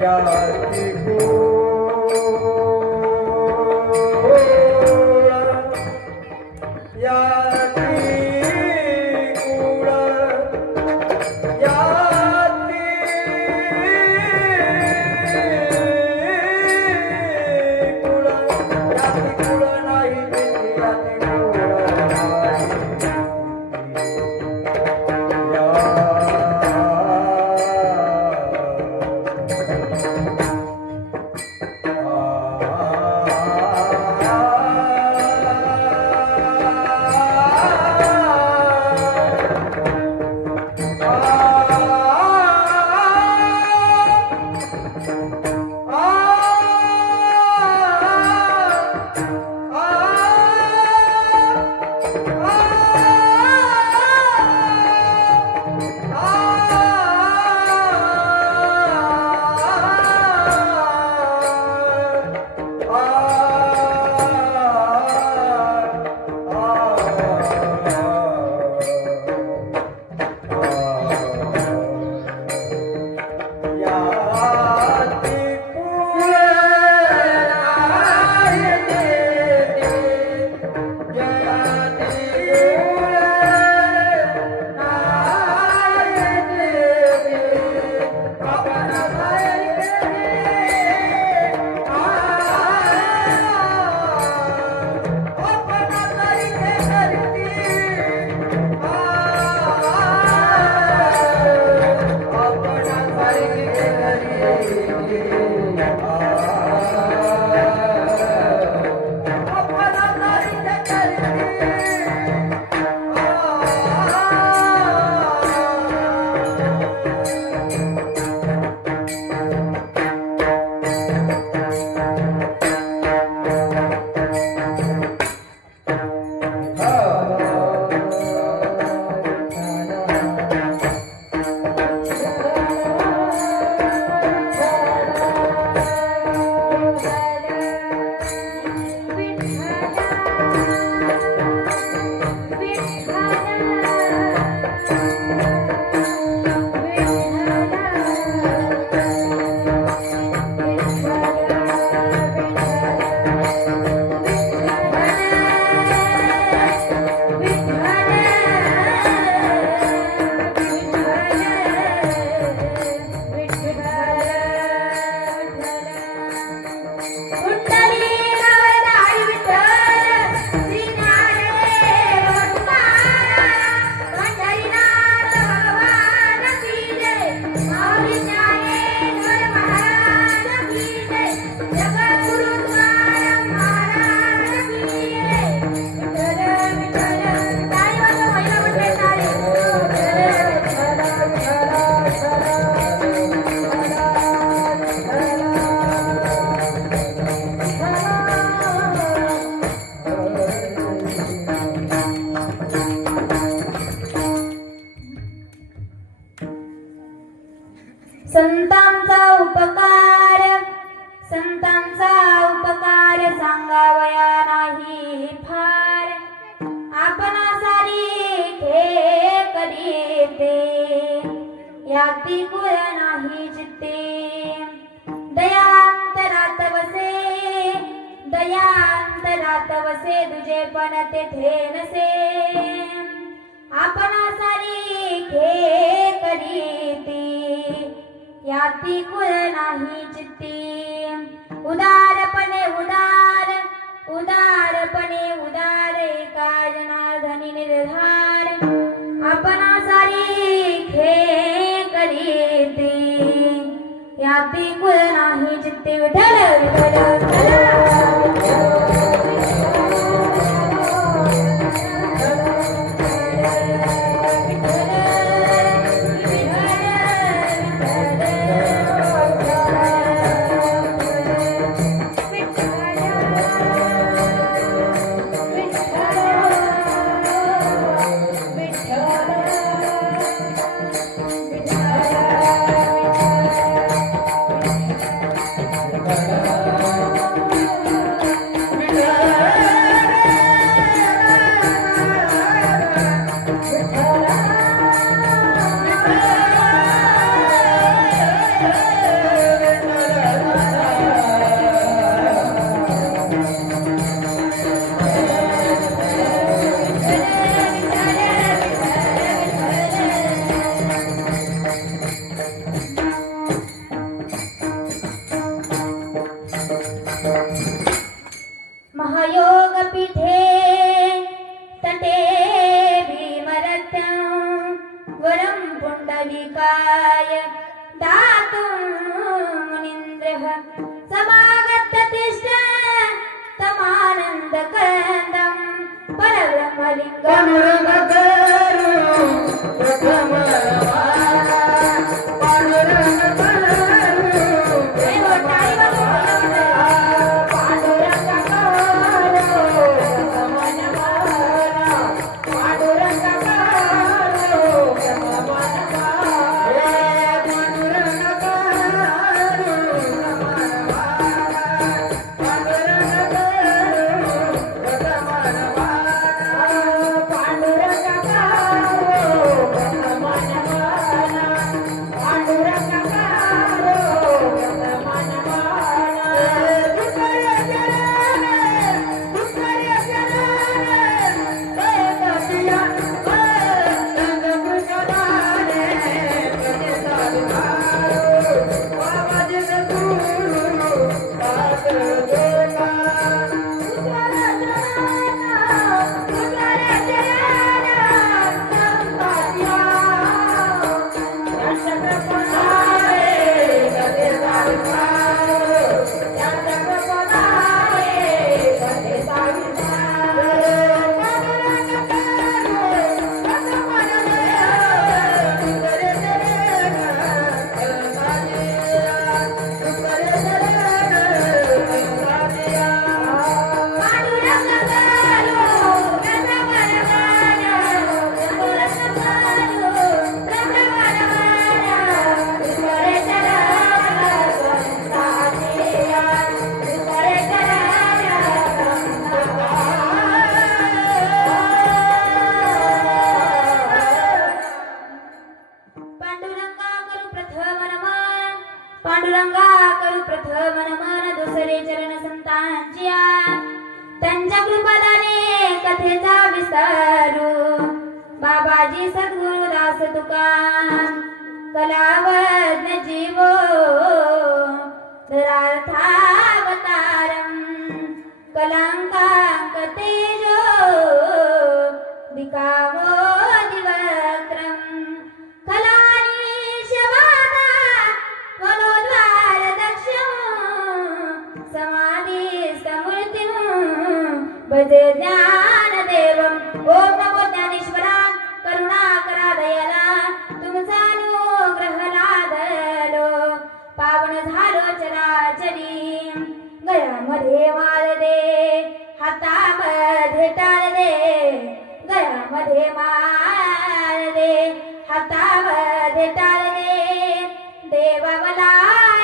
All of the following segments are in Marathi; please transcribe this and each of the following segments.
जाती को संतांचा उपकार सांगावया नाही फार. आपणा सारी खे करीते याती कुळ नाही चित्ते. दयांतरात वसे तुझे पण तेथे नसे. आपणा सारी खे करीते याती कुळ नाही चित्ती. उदारपणे उदार एका जनार्दनी निर्धार. आपणा सारी खे करीते याती कुळ नाही चित्ते. विठ्ठल विठ्ठल महायोग पीठे तटे भीमरथं. वरं पुंडलिकाय दातुं मुनीन्द्रः. समागत्य तिष्ठ तमानन्दकन्दं परब्रह्मलिङ्गं. पांडुरंगा करू प्रथम नमन. दुसरे चरण संतांची त्यांच्या कृपादाने कथेचा विस्तारू. बाबाजी सद्गुरुदास तुका कलावज्ञ जीवो धरार्थावता. विष्णुमूर्तिं भजे ज्ञानदेवं ओम नमो ज्ञानेश्वरा करुणाकरा दयाला तुमचा अनुग्रह लादलो पावन झालो चराचरी गळ्यामध्ये माळ दे हातामध्ये टाळ दे गळ्यामध्ये माळ दे हातामध्ये टाळ दे देवा मला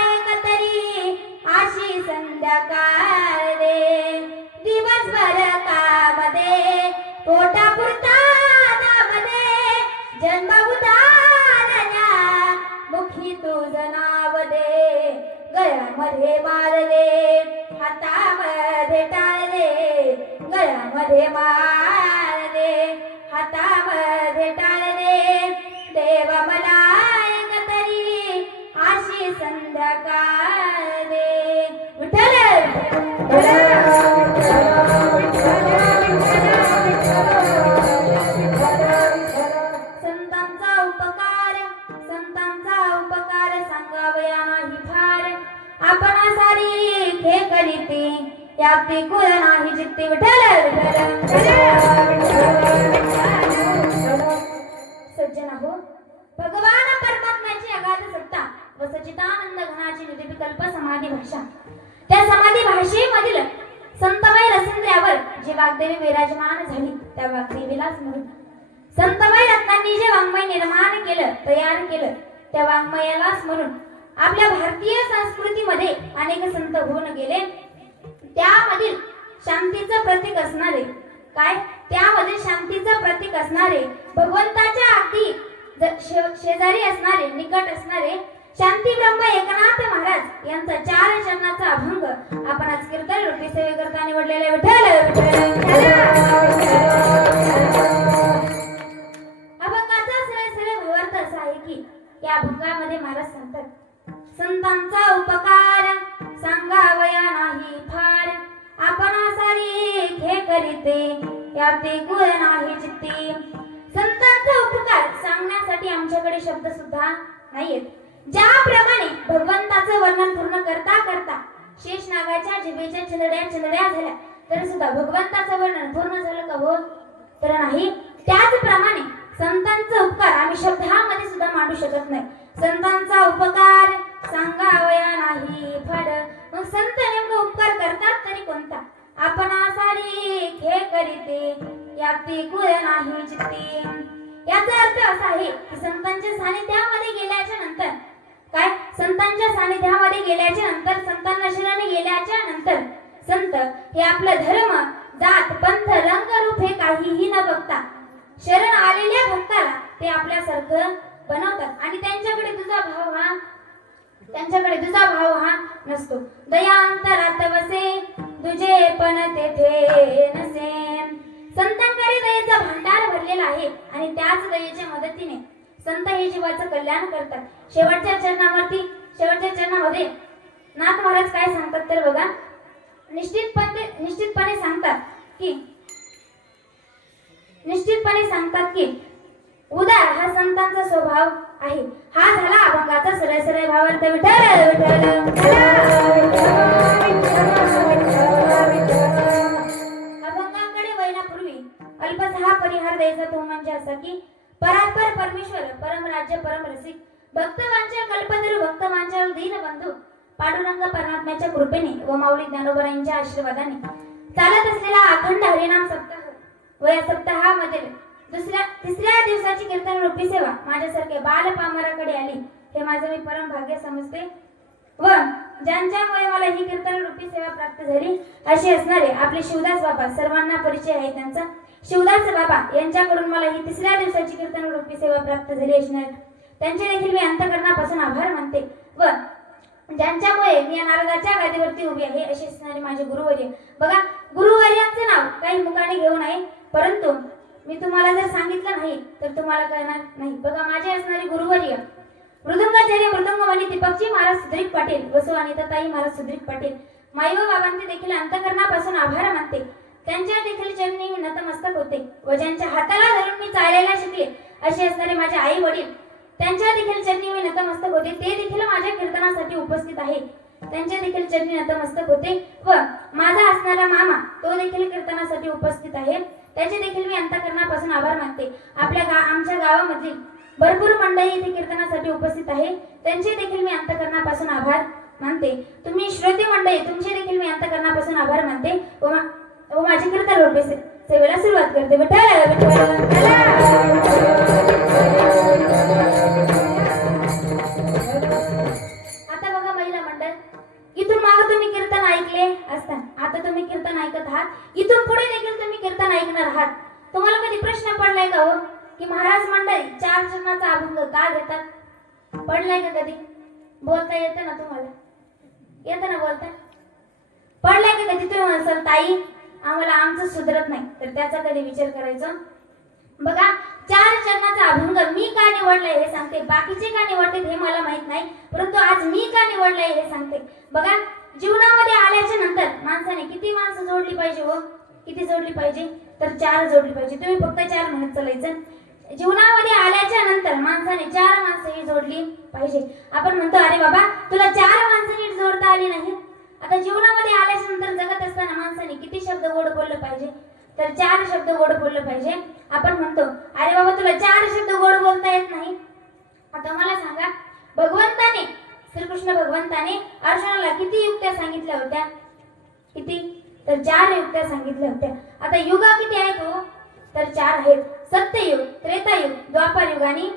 एक तरी अशी संध्याकाळ दे दिवसभर काम दे पोटापुरता दाब दे जन्म उदाहरण्या मुखी तुझं नाव दे गळ्यामध्ये माळ दे हातामध्ये टाळ दे गळ्यामध्ये माळ दे हातामध्ये टाळ दे देवा मला एक तरी अशी संध्याकाळ दे विठ्ठल संतांचा उपकार सांगावया नाही फार आपण सारी खे करीते याती कुल नाही जित्ती विठ्ठल सज्जन हो भगवान परमात्म्याची अगाध सत्ता व सच्चिदानंद घनाची निर्विकल्प समाधी भाषा त्या समाधी भाषेमधील संतमय रसिंद्र्यावर जी वाग्देवी विराजमान झाली त्या वाग्देवीला स्मरून संतमय रत्नांनी जे वाङ्मय निर्माण केलं तयार केलं त्या वाङ्मयाला स्मरून आपल्या भारतीय संस्कृतीमध्ये अनेक संत होऊन गेले त्यामधील शांतीचं प्रतीक असणारे त्यामध्ये शांतीचं प्रतीक असणारे भगवंताच्या अगदी शेजारी असणारे निकट असणारे शांती ब्रह्म एकनाथ महाराज यांचा 4 चरणाचा अभंग आपण आज कीर्तन रूपी सेवेकरता निवडलेले विठ्ठल अभंगाचा सरळ भावार्थ असा आहे की या अभंगामध्ये महाराज सांगतात संतांचा उपकार सांगावया नाही फार आपण सारी खे करीते याते कुळ नाही चित्ती संतांचा उपकार सांगण्यासाठी आमच्याकडे शब्द सुद्धा नाहीयेत ज्याप्रमाणे भगवंताचं वर्णन पूर्ण करता करता शेष नागाच्या जिभेच्या चिंदड्या झाल्या तरी सुद्धा भगवंताचं वर्णन पूर्ण झालं का हो तर नाही त्याचप्रमाणे संतांचा उपकार आम्ही शब्दामध्ये सुद्धा मांडू शकत नाही संतांचा उपकार सांगावया नाही फार मग संत नेमका उपकार करतात तरी कोणता आपण सारी खे करीते याती कुळ नाही चित्ती याचा अर्थ असा आहे की संतांच्या सानिध्यामध्ये गेल्याच्या नंतर संतांच्या सानिध्यामध्ये गेल्याच्या नंतर संतांना शरण गेल्याच्या नंतर संत हे आपलं धर्म जात पंथ रंग रूप हे काहीही न बघता शरण आलेल्या भक्ताला ते आपल्यासारखं बनवतात आणि त्यांच्याकडे तुझा भाव हा नसतो दयांतरात वसे तुझे पण तेथे नसे संतांकडे दयेचा भंडार भरलेला आहे आणि त्याच दयेच्या मदतीने संत हे जीवाचं कल्याण करतात शेवटच्या चरणामध्ये नाथ महाराज काय सांगतात तर बघा निश्चितपणे सांगतात की उदार हा संतांचा स्वभाव आहे हा झाला अभंगाचा सरळ भावार्थ विठ्ठल अभंगाकडे वळण्यापूर्वी अल्पसा परिहार द्यायचा तो म्हणजे असा की परात्पर परमेश्वर परम राज्य परम रसिक भक्तवांच्या कल्पतरू भक्तवांच्या दीनबंधू पांडुरंग परमात्म्याच्या कृपेने व माऊली ज्ञानोबरायांच्या आशीर्वादाने चालत असलेला अखंड हरिनाम सप्ताह व या सप्ताहामध्ये तिसऱ्या दिवसाची कीर्तन रूपी सेवा माझ्यासारख्या बालपामराकडे आली हे माझं मी परम भाग्य समजते व ज्यांच्यामुळे मला ही कीर्तन रूपी सेवा प्राप्त झाली अशी असणारे आपले शिवदास बाबा सर्वांना परिचय आहे त्यांचा शिवदास बाबा यांच्याकडून मला ही तिसऱ्या दिवसाची कीर्तन रूपी सेवा प्राप्त झाली असणार त्यांचे देखील मी अंतःकरणापासून आभार मानते व ज्यांच्यामुळे मी नारदाच्या गादीवरती उभी आहे असे असणारे माझे गुरुवर्य बघा गुरुवर्यांचे नाव काही मुखाने घेऊ नये परंतु मी तुम्हाला जर सांगितलं नाही तर तुम्हाला कळणार नाही बघा माझे असणारे गुरुवर्य मृदुंगाचार्य मृदुंगवाणी दीपकजी महाराज सुधीर पाटील वसु अनिताताई महाराज सुधीर पाटील माई व बाबांचे देखील अंतःकरणापासून आभार मानते त्यांच्या देखील चरणी मी नतमस्तक होते व ज्यांच्या हाताला धरून मी चालायला शिकले असे असणारे माझे आई वडील त्यांच्या देखील चरणी मी नतमस्तक होते ते देखील माझ्या कीर्तनासाठी उपस्थित आहे त्यांचे देखील चरणी नतमस्तक होते व माझा असणारा मामा तो देखील कीर्तनासाठी उपस्थित आहे, त्याचे देखील मी अंतःकरणापासून आभार मानते. आमच्या गावामधील भरपूर मंडळी इथे कीर्तनासाठी उपस्थित आहे, त्यांचे देखील मी अंतःकरणापासून आभार मानते. तुम्ही श्रोते मंडळी तुमचे देखील मी अंतःकरणापासून आभार मानते व माझी कीर्तन रूपे सेवेला सुरुवात करते. विठ्ठल विठ्ठल. आता बघा महिला मंडळ, इथून मागे तुम्ही कीर्तन ऐकले असताना आता तुम्ही कीर्तन ऐकत आहात, इथून पुढे देखील तुम्ही कीर्तन ऐकणार आहात. तुम्हाला कधी प्रश्न पडलाय का हो की महाराज मंडळी 4 चरणाचा अभंग का घेतात? पडलाय का कधी? बोलता येतं ना तुम्हाला? येतं ना बोलता? पडलाय का कधी? तुम्ही म्हणसाल ताई आम्हाला आमचं सुधरत नाही, तर त्याचा कधी विचार करायचा. बघा 4 चरणाचा अभंग मी का निवडलाय हे सांगते, बाकीचे का निवडते हे मला माहित नाही, परंतु आज मी का निवडलाय हे सांगते. बघा जीवनामध्ये आल्याच्या नंतर माणसाने किती माणसं जोडली पाहिजे हो? किती जोडली पाहिजे? तर 4 जोडली पाहिजे. तुम्ही फक्त 4 म्हणत चालायचं. जीवनामध्ये आल्याच्या नंतर माणसाने 4 माणसं ही जोडली पाहिजे. आपण म्हणतो अरे बाबा तुला 4 माणसं नीट जोडता आली नाही. आता जीवनामध्ये आल्याच्या नंतर जगत असताना माणसाने किती शब्द गोड बोललं पाहिजे? तर 4 शब्द गोड बोललं पाहिजे. आपण म्हणतो अरे बाबा तुला 4 शब्द गोड बोलता येत नाही. आता मला सांगा, भगवंताने श्रीकृष्ण भगवंताने अर्जुनाला किती युक्त्या सांगितल्या होत्या? किती? तर 4 युक्त्या सांगितल्या होत्या. आता युग किती आहेत हो? तर 4 आहेत. सत्ययुग, त्रेतायुग, द्वापारयुग आणि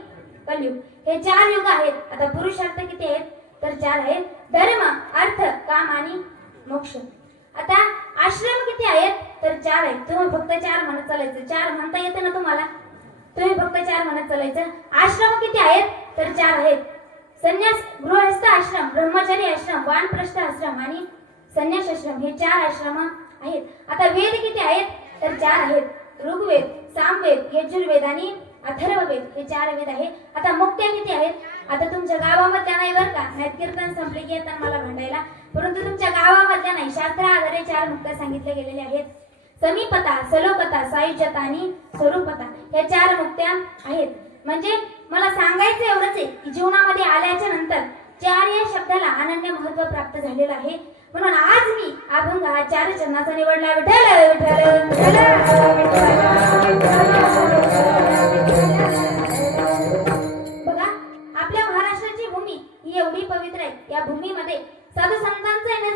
कलयुग हे 4 युग आहेत. आता पुरुषार्थ किती आहेत? तर 4 आहेत. धर्म, अर्थ, काम आणि मोक्ष. आता आश्रम किती आहेत? तर 4 आहेत. तुम्ही फक्त 4 म्हणत चालायचं. 4 म्हणता येते ना तुम्हाला? तुम्ही फक्त 4 म्हणत चालायचं. आश्रम किती आहेत? तर 4 आहेत. संन्यास गृहस्थ आश्रम, ब्रह्मचारी आश्रम, वानप्रस्थ आश्रम आणि संन्यास आश्रम हे 4 आश्रम आहेत. आता वेद किती आहेत? तर 4 आहेत. ऋग्वेद, सामवेद, यजुर्वेद आणि अथर्ववेद हे 4 वेद आहेत. आता मुक्त्या किती आहेत? आता तुमच्या गावामधल्या नाही बरं का, नाही कीर्तन संपले की येतात मला भांडायला, परंतु तुमच्या गावामधल्या नाही, शास्त्र आधारे 4 मुक्त्या सांगितल्या गेलेल्या आहेत. समीपता, सलोकता, सायुज्यता आणि स्वरूपता ह्या 4 मुक्त्या आहेत. म्हणजे मला सांगायचं एवढंच आहे की जीवनामध्ये आल्याच्या नंतर 4 या शब्दाला अनन्य महत्त्व प्राप्त झालेलं आहे. म्हणून आज मी अभंग हा 4 चरणाचा निवडला. विठ्ठल विठ्ठल बघा आपल्या महाराष्ट्राची भूमी ही एवढी पवित्र आहे. या भूमीमध्ये साधू संतांचं येणे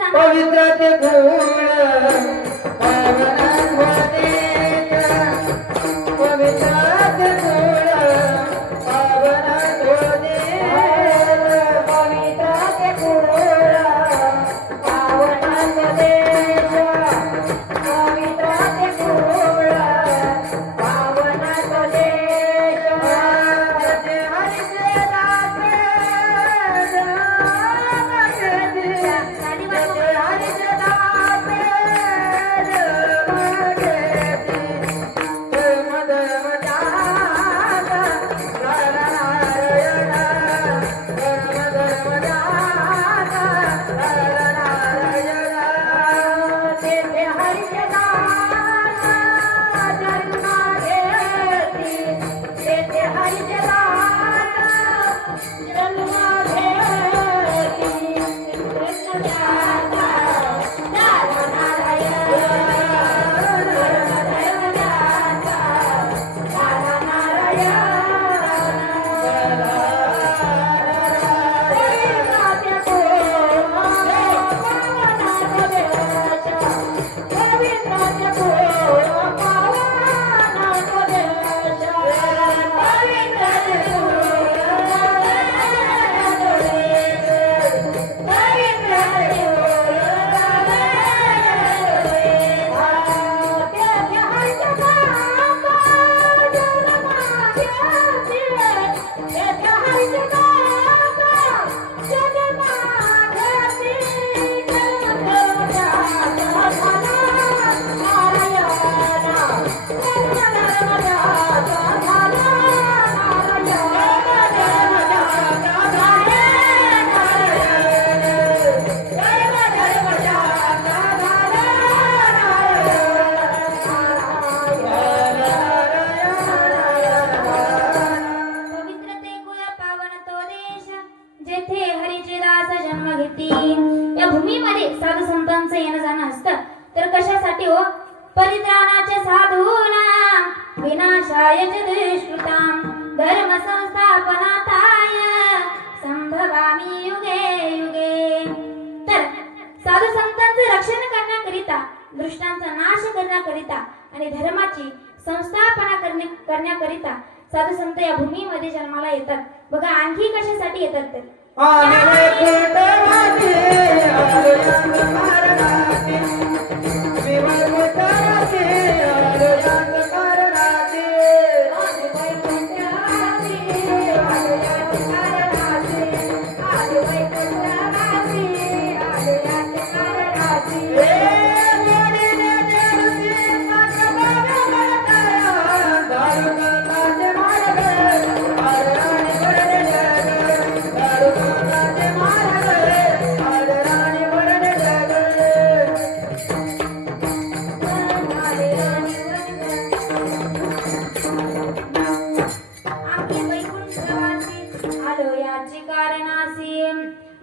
विद्याय च दुष्कृतां धर्म संस्थापनार्थाय संभवामि युगे युगे. तर साधू संतांचे रक्षण करण्याकरिता, दुष्टांचा नाश करण्याकरिता आणि धर्माची संस्थापना करण्याकरिता साधू संत या भूमीमध्ये जन्माला येतात. बघा आणखी कशासाठी येतात तर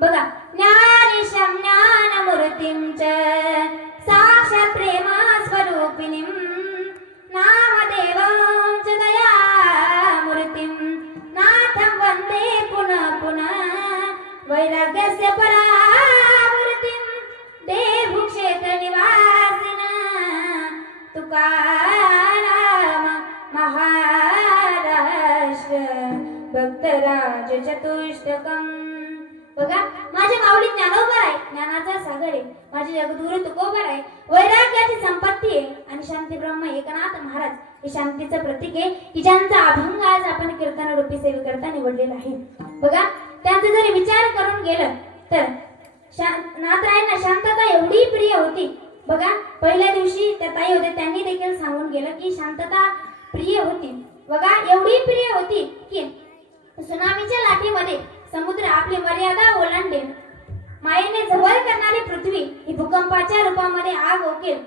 बघा ज्ञानेशं ज्ञानमूर्तिं च साक्षात् प्रेम स्वरूपिणीं नामदेवं च दयामूर्तिं नाथं वन्दे पुनः पुनः वैराग्यस्य परामूर्तिं देवक्षेत्रनिवासिनः तुकाराम महाराष्ट्र भक्तराज चतुष्टकम्. बघा माझे माऊली ज्ञानोबर आहे, ज्ञानाचा सागर आहे. माझे जगद्गुरु तुकोबर आहे, वैराग्याची संपत्ती आहे. आणि शांती ब्रह्म एकनाथ महाराज हे शांतीचं प्रतीक आहे की ज्यांचा अभंग आज आपण कीर्तन रूपी सेवेकरता निवडलेला आहे. बघा त्यांचा जरी विचार करून गेलं तर नाथरायांना शांतता एवढी प्रिय होती. बघा पहिल्या दिवशी त्या ताई होत्या, त्यांनी देखील सांगून गेलं की शांतता प्रिय होती. बघा एवढी प्रिय होती की सुनामीच्या लाटेमध्ये समुद्र आपली मर्यादा ओलांडेल, मायेने जवळ करणारी पृथ्वी ही भूकंपाच्या रूपामध्ये आग ओकेल,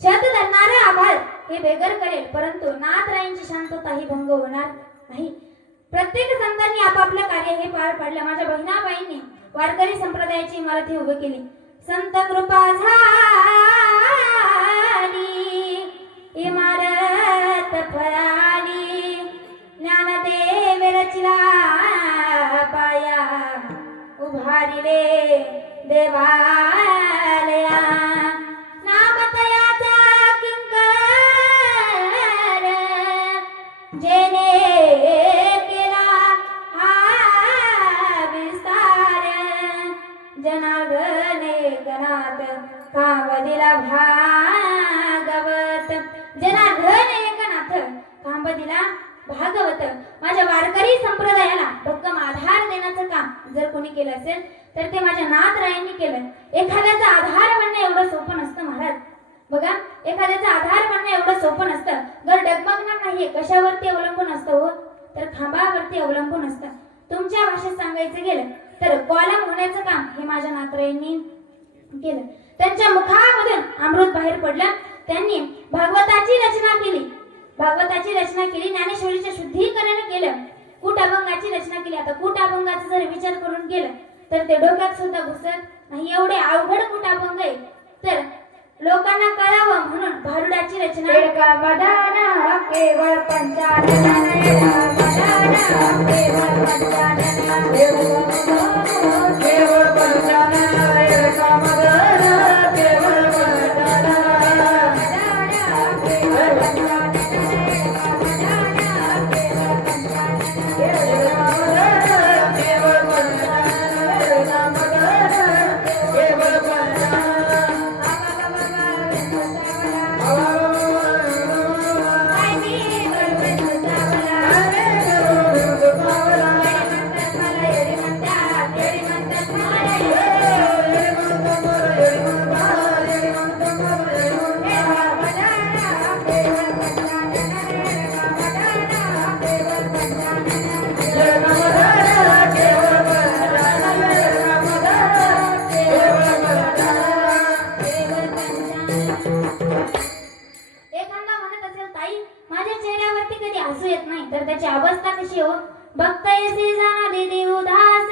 छत धरणारा आभाळ हे बेघर करेल, परंतु नाथरायांची शांतता ही भंग होणार नाही. प्रत्येक संतांनी आपापलं कार्य हे पार पाडलं. माझ्या बहिणाबाईंनी वारकरी संप्रदायाची इमारत ही उभी केली. संत कृपा झाली इमारत फळाली, ज्ञानदेव रचला पाया उभारिले देवालया, नामतयाचा किंकर जेने केला हा विस्तार, जनार्दने गणात कांबदिला भागवत, जनार्दन एकनाथ कांबदिला भागवत. माझ्या वारकरी संप्रदायाला भक्कम आधार देण्याचं काम जर कोणी केलं असेल तर ते माझ्या नाथरायांनी केलं. एखाद्याचा आधार बनणं एवढं सोपं नसतं महाराज. बघा एखाद्याचा आधार बनणं एवढं सोपं नसतं. घर डगमगणार नाहीये, कशावरती अवलंबून असतं हो, तर खांबावरती अवलंबून असतं. तुमच्या भाषेत सांगायचं गेलं तर कॉलम होण्याचं काम हे माझ्या नाथरायांनी केलं. त्यांच्या मुखामधून अमृत बाहेर पडलं. त्यांनी भागवताची रचना केली, ज्ञानेश्वरीचे शुद्धीकरण केलं, कूट अभंगाची रचना केली. आता कूट अभंगाचा जर विचार करून केलं तर ते डोक्यात सुद्धा घुसत नाही, एवढे अवघड कूट अभंग आहे. तर लोकांना कळावं म्हणून भारुडाची रचना केवळ त्याची अवस्था कशी हो. भक्त येसी जाना दे उदास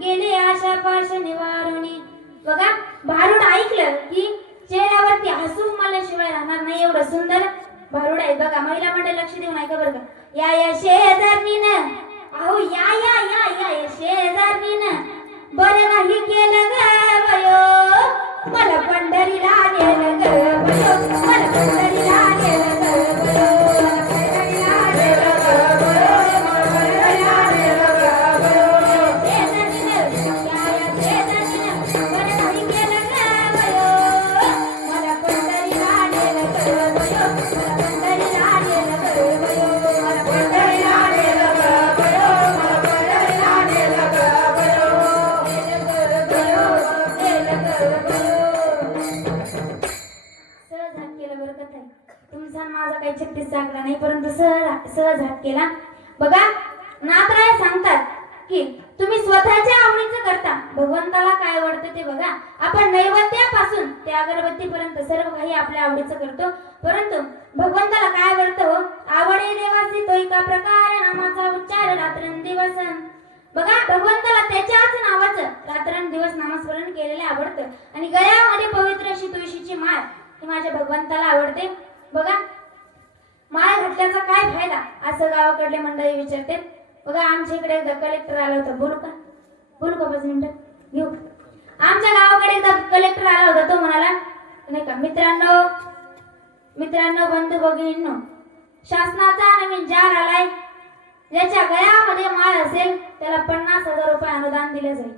गेले आशा पाश निवारुणी. बघा भारुड ऐकलं की चेहऱ्यावरती हसू मला शिवाय राहणार नाही, एवढं सुंदर भारुड आहे बघा. महिला मंडळ लक्ष देऊन ऐका बरं का. या शेजारणीनं, अहो या शेजारणीनं बरं नाही केलं ग बयो, मला पंढरीला नेलं ग बयो, मला पंढरीला नेलं ग बयो, मला पंढरीला नेलं ग बयो, मला पंढरीला नेलं ग बयो. शेजारणीनं, या शेजारणीनं बरं नाही केलं ग बयो, मला पंढरीला नेलं ग बयो, मला पंढरीला नेलं ग बयो, मला पंढरीला नेलं ग बयो, मला पंढरीला नेलं ग बयो, नेलं ग बयो. सहज हात केला बरं का ताई. तुमचा आणि माझा काही 36 लागला नाही, परंतु सहज हात केला. बघा नाथराय सांगतात की तुम्ही स्वतःच्या आवडीचं करता, भगवंताला काय आवडतं ते बघा. आपण नैवेद्यापासून ते अगरबत्तीपर्यंत सर्व काही आपल्या आवडीचं करतो, परंतु भगवंताला काय आवडतं हो? आवडे देवासी तो एका प्रकारे नामाचा उच्चार रात्रंदिवस. बघा भगवंताला त्याच्याच नावाचं रात्रंदिवस नामस्मरण केलेले आवडतं. आणि गळ्यामध्ये पवित्र अशी तुळशीची माळ ही माझ्या भगवंताला आवडते. बघा माळ घातल्याचा काय फायदा असं गावाकडले मंडळी विचारते. बघा आमच्या इकडे एकदा कलेक्टर आला होता. बोलू का 5 मिनिटं घेऊ. आमच्या गावाकडे एकदा कलेक्टर आला होता. तो म्हणाला नाही का, मित्रांनो बंधू भगिनींनो, शासनाचा नवीन जार आलाय, ज्याच्या गळ्यामध्ये माळ असेल त्याला 50,000 रुपये अनुदान दिले जाईल.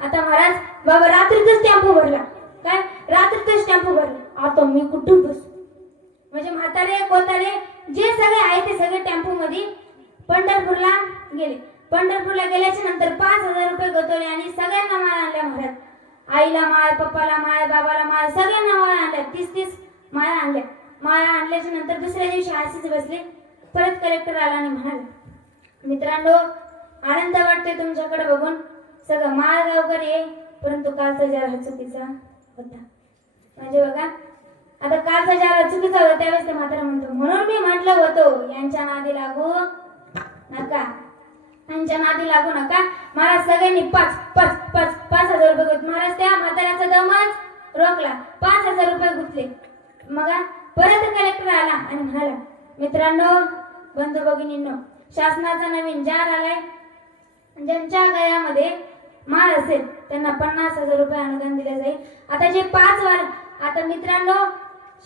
आता महाराज बाबा रात्रीतच टेम्पो भरला. काय रात्रीतच टेम्पो भरला. आता मी कुठून बसू? म्हणजे म्हातारे कोतारे जे सगळे आहे ते सगळे टेम्पो मध्ये पंढरपूरला गेले. पंढरपूरला गेल्याच्या नंतर 5,000 रुपये गोतवले आणि सगळ्यांना माळ आणल्या महाराज. आईला माळ, पप्पाला माळ, बाबाला माळ, सगळ्यांना माळ आणल्या. 30 माळ आणल्या. माळ आणल्याच्या नंतर दुसऱ्या दिवशी असेच बसले. परत कलेक्टर आला आणि म्हणाला, मित्रांनो आनंद वाटतोय तुमच्याकडे बघून, सगळं माळ गावकरी आहे, परंतु कालचा जार हा चुकीचा होता. म्हणजे बघा आता कालचा जार चुकीचा होता. त्यावेळेस ते म्हातारा म्हणतो, म्हणून मी म्हटलं होतो यांच्या नादी लागू नका, यांच्या नादी लागू नका. महाराज सगळ्यांनी 5,000 रुपये गुंतले. महाराज त्या म्हाताऱ्याचा दमच रोखला. 5,000 रुपये गुंतले. मग परत कलेक्टर आला आणि म्हणाला, मित्रांनो बंधू भगिनींनो, शासनाचा नवीन जार आलाय, ज्यांच्या गळ्यामध्ये माळ असेल त्यांना 50,000 रुपये अनुदान दिले जाईल. आता जे 5 वार, आता मित्रांनो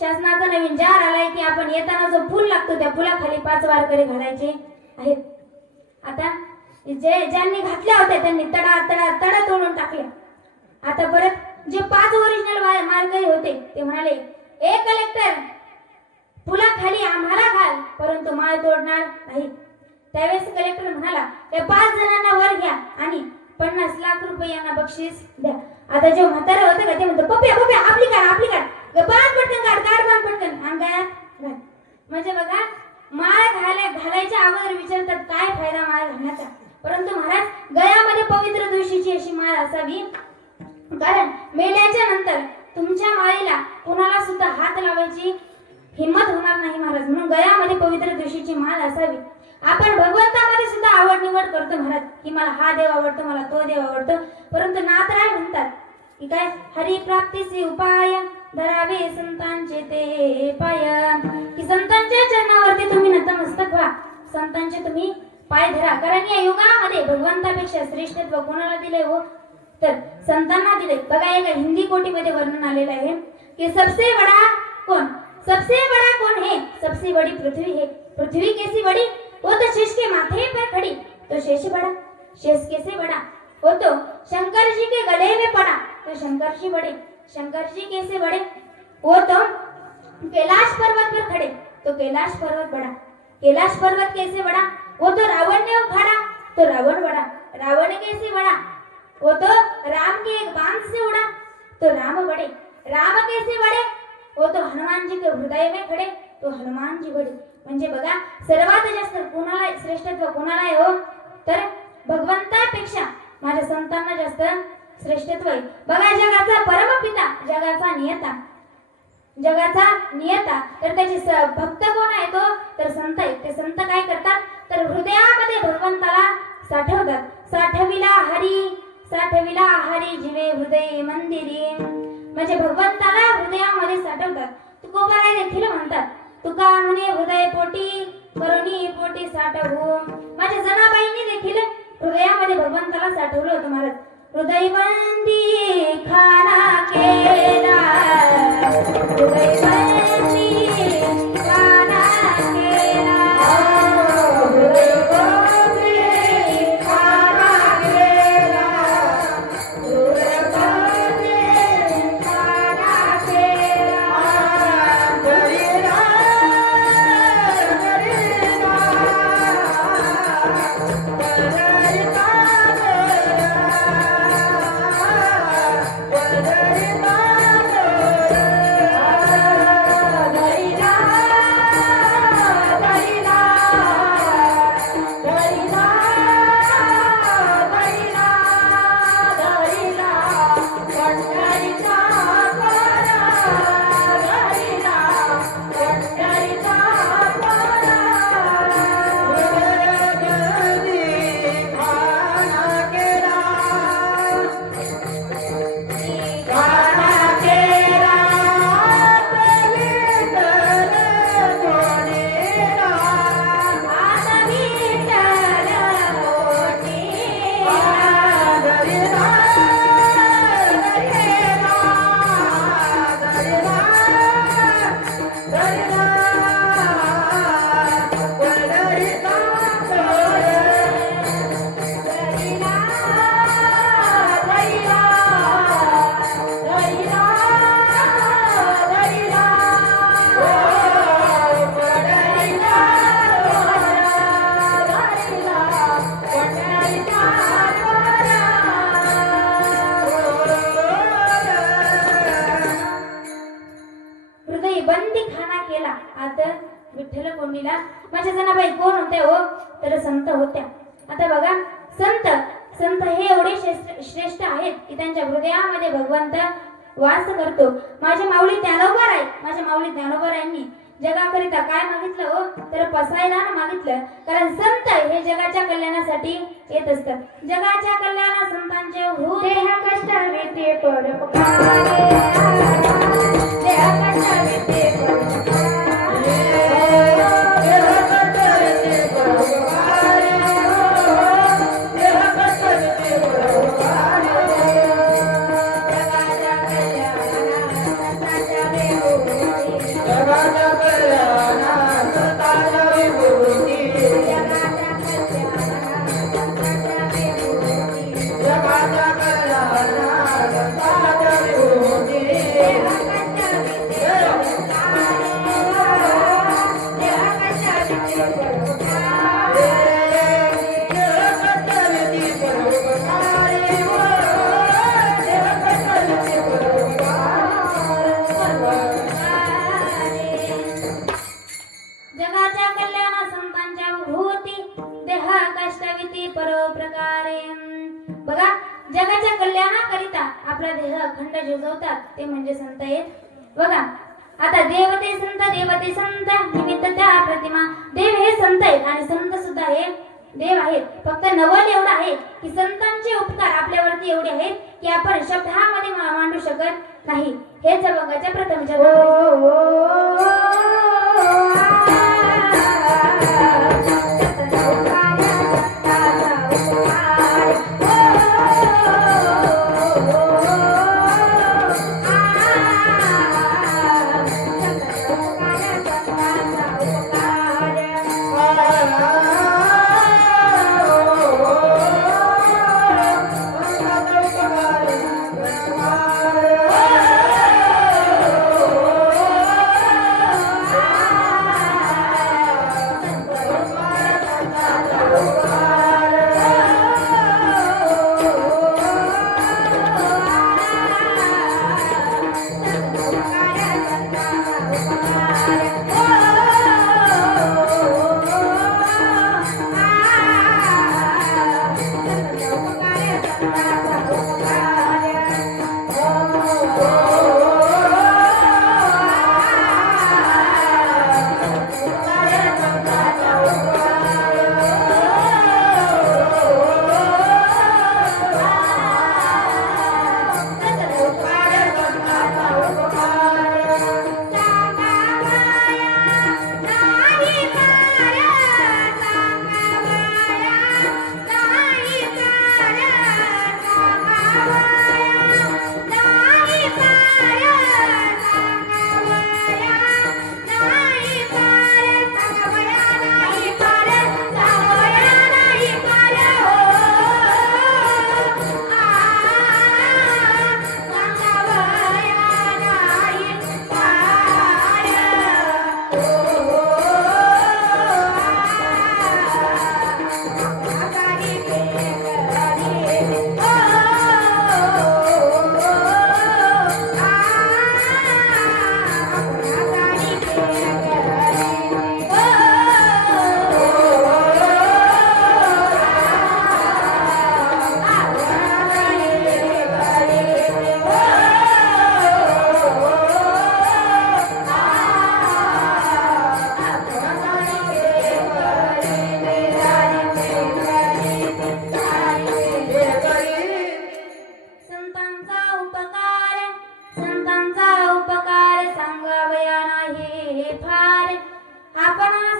शासनाचा नवीन जार आलाय की आपण येताना जो पूल लागतो त्या पुलाखाली 5 वारकरी घालायचे आहेत. आता ज्यांनी घातल्या होत्या त्यांनी तडा तोडून टाकल्या. आता परत जे 5 ओरिजिनल वारकरी होते ते म्हणाले, ए कलेक्टर पुलाखाली आम्हाला घाल, परंतु माळ तोडणार नाही. त्यावेळेस कलेक्टर म्हणाला, त्या 5 जणांना वर घ्या आणि 50 लाख रुपये यांना बक्षीस द्या. आता जो म्हातारा होता का ते म्हणतो, पप्या आपली काढ बाण पटकन काढ बाण पटकन अंगायात घाल. म्हणजे बघा माळ घालायच्या अगोदर विचारतात काय फायदा माळ घालण्याचा, परंतु महाराज गळ्यामध्ये पवित्र तुळशीची अशी माळ असावी, कारण मेल्याच्या नंतर तुमच्या माळीला कुणाला सुद्धा हात लावायची हिम्मत होणार नाही महाराज. म्हणून गळ्यामध्ये पवित्र तुळशीची माळ असावी. आपण भगवंतामध्ये सुद्धा आवड निवड करतो महाराज, की मला हा देव आवडतो, मला तो देव आवडतो, परंतु नाथराय म्हणतात की काय, हरी प्राप्तीचे उपाय धरावे संतांचे ते पाय, की संतांच्या चरणावरती तुम्ही नतमस्तक व्हा, संतांचे तुम्ही पाय धरा. कारण या युगामध्ये भगवंतापेक्षा श्रेष्ठत्व कोणाला दिले हो, तर संतांना दिले. बघा एका हिंदी कोटीमध्ये वर्णन आलेलं आहे की सबसे बड़ा कौन है, सबसे बड़ी पृथ्वी है, पृथ्वी कैसी बड़ी, वो तो शेष के माथे पर खड़ी, तो शेष बड़ा, शेष कैसे बड़ा, वो तो शंकर जी के गले में पड़ा, तो शंकर जी बड़े, शंकर जी कैसे बड़े, वो तो कैलाश पर्वत पर खड़े, तो कैलाश पर्वत बड़ा, कैलाश पर्वत कैसे बड़ा, वो तो रावण ने उखाड़ा, तो रावण बड़ा, रावण कैसे बड़ा, वो तो राम के एक बांध से उड़ा, तो राम बड़े, राम कैसे बड़े, वो तो हनुमान जी के हृदय में खड़े, तो हनुमान जी बड़े. म्हणजे बघा सर्वात जास्त कोणाला श्रेष्ठत्व कोणाला आहे हो, तर भगवंतापेक्षा माझ्या संतांना जास्त श्रेष्ठत्व आहे. बघा जगाचा परमपिता, जगाचा नियता तर त्याचे भक्त कोण आहे तो, तर संत आहे. ते संत काय करतात, तर हृदयामध्ये भगवंताला साठवतात. साठविला हरी जीवे हृदय मंदिरी, म्हणजे भगवंताला हृदयामध्ये साठवतात. तुकोबा काय देखील म्हणतात तुका म्हणे हृदय पोटी करुणी पोटी साठवू. माझ्या जनाबाईंनी देखील हृदयामध्ये भगवंताला साठवलं होतं महाराज. हृदयबंदी खाना केला, हृदयबंदी खाना केला, हृदयबंदी खाना केला, हृदयबंदी खाना केला. हरिरा बंदी खाना केला. आता विठ्ठल कोंडीला माझ्या जनाबाई कोण होत्या हो, तर संत होत्या. आता बघा संत संत हे एवढे श्रेष्ठ आहेत की त्यांच्या हृदयामध्ये भगवंत वास करतो. माझ्या माऊली ज्ञानोबा आहे, माझ्या माऊली ज्ञानोबा यांनी जगाकरिता काय मागितलं हो, तर पसायदान मागितलं. कारण संत हे जगाच्या कल्याणासाठी येत असतात. जगाच्या कल्याणा संतांचे हो देह कष्ट वेते परोपकारे, देह कष्ट वेते परोपकारे, देह कष्ट वेते परोपकारे, देह कष्ट वेते परोपकारे. जगाच्या कल्याणा संतांच्या विभूती, जगाच्या बघा जगाच्या कल्याणाकरिता आपला देह अखंड झिजवतात ते म्हणजे संत आहेत. बघा आता देवते संत निमित्त त्या प्रतिमा. देव हे संत आहेत आणि संत सुद्धा हे देव आहेत. फक्त नवल एवढं आहे की संतांचे उपकार आपल्यावरती एवढे आहेत की आपण शब्दामध्ये मांडू शकत नाही. हेच बघायच्या प्रथम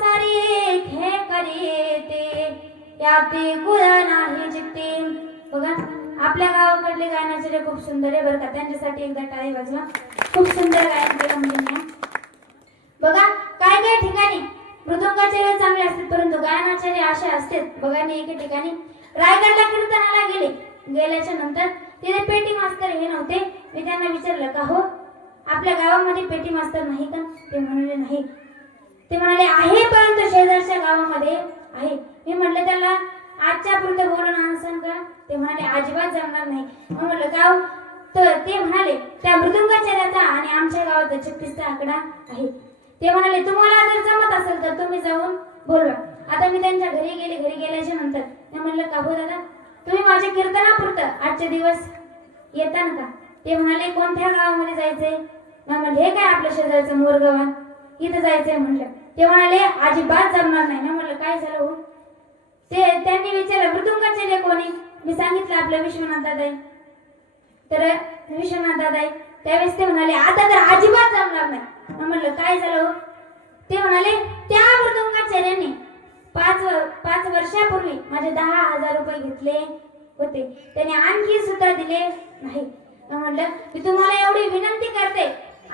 सारी एक हे करीते याती कुळ नाही जिते. बघा आपल्या गावाकडले गायनाचे खूप सुंदर आहे बरं का. त्यांच्यासाठी एकदा टाळी वाजवा. खूप सुंदर गायन केलं मुलींनी. बघा काय काय ठिकाणी मृदुंगाचार्य चांगले असतात परंतु गायनाचार्य असे असतात. बघा मी एके ठिकाणी रायगडला कीर्तनाला गेल्याच्या नंतर तिथे पेटी मास्तर हे नव्हते. मी त्यांना विचारलं का हो आपल्या गावामध्ये पेटी मास्तर नाही का. ते म्हणाले नाही. ते म्हणाले आहे परंतु शेजारच्या गावामध्ये आहे. मी म्हटलं त्याला आजच्या पुरतं बोलून आणसान का. ते म्हणाले अजिबात जमणार नाही. मग म्हटलं गाव तर ते म्हणाले त्या मृदुंगाचार्याचा आणि आमच्या गावात 36चा आकडा आहे. ते म्हणाले तुम्हाला जर जमत असेल तर तुम्ही जाऊन बोलवा. आता मी त्यांच्या घरी गेले. घरी गेल्याच्या नंतर मी म्हणलं का हो दादा तुम्ही माझ्या कीर्तनापुरतं आजचे दिवस येता ना का. ते म्हणाले कोणत्या गावामध्ये जायचंय. मी म्हणलं हे काय आपल्या शेजारचं मोरगाव इथं जायचंय म्हटलं. ते म्हणाले अजिबात जमणार नाही. मी म्हणलं काय झालं हो. ते त्यांनी विचारलं मृदुंगाचार्य कोणी. मी सांगितलं आपलं विश्वनाथ दादा आहे. तर विश्वनाथ दादा आहे. त्यावेळेस ते म्हणाले आता तर अजिबात जमणार नाही. मी म्हणलं काय झालं हो. ते म्हणाले त्या मृदुंगाचार्याने 5 वर्षापूर्वी माझे 10,000 रुपये घेतले होते. त्याने आणखी सुद्धा दिले नाही. मी म्हणलं मी तुम्हाला एवढी विनंती करते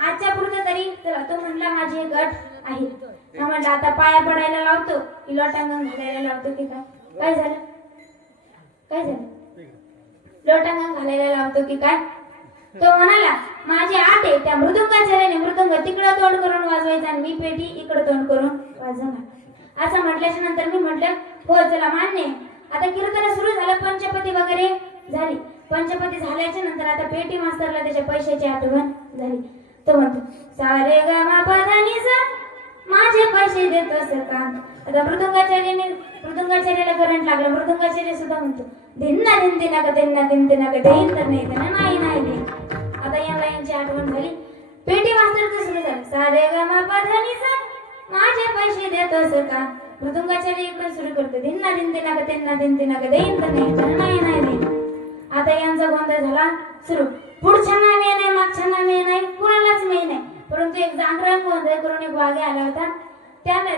आजच्या पुरतं तरी चला. तो म्हणला माझी गट आहे. मी म्हणलं आता पाया पडायला लावतो की लोटांगण घालायला लावतो की काय. काय झालं काय झालं लोटांगण घालायला लावतो की काय. तो म्हणाला माझी आट आहे त्या मृदुंगाचार्याने मृदुंग तिकडं तोंड करून वाजवायचा आणि मी पेटी इकडं तोंड करून वाजवणार असं म्हटल्याच्या नंतर मी म्हटलं हो चला मान्य. आता कीर्तन सुरू झालं. पंचपती वगैरे झाली. पंचपती झाल्याच्या नंतर आता पेटी मास्तरला त्याच्या पैशाची आठवण झाली. तो म्हणतो सारे ग मा पा धा नि सा माझे पैसे देतोस का. आता मृदुंगाचार्याला करंट लागला. मृदुंगाचार्य सुद्धा म्हणतो धिन्ना दिन दिनाक दिन्ना दिन दिनाक देईन तर नाही देणार नाही नाही देईन. आता याला यांची आठवण झाली. पेटी मास्तरचं सुरू झालं सारे ग मा पा धा नि सा माझे पैसे देतोस का. मृदुंगाचार्य इकडून सुरू करतो धिन्ना दिन दिनाक दिन्ना दिन दिनाक देईन तर नाही देणार नाही नाही देईन. आता यांचा गोंधळ झाला सुरू. पुढच्यांना मे नाही मागच्यांना मे नाही कुणालाच मे नाही. परंतु एक जांगरण गोंधळ करून एक वाघे आला होता. त्याला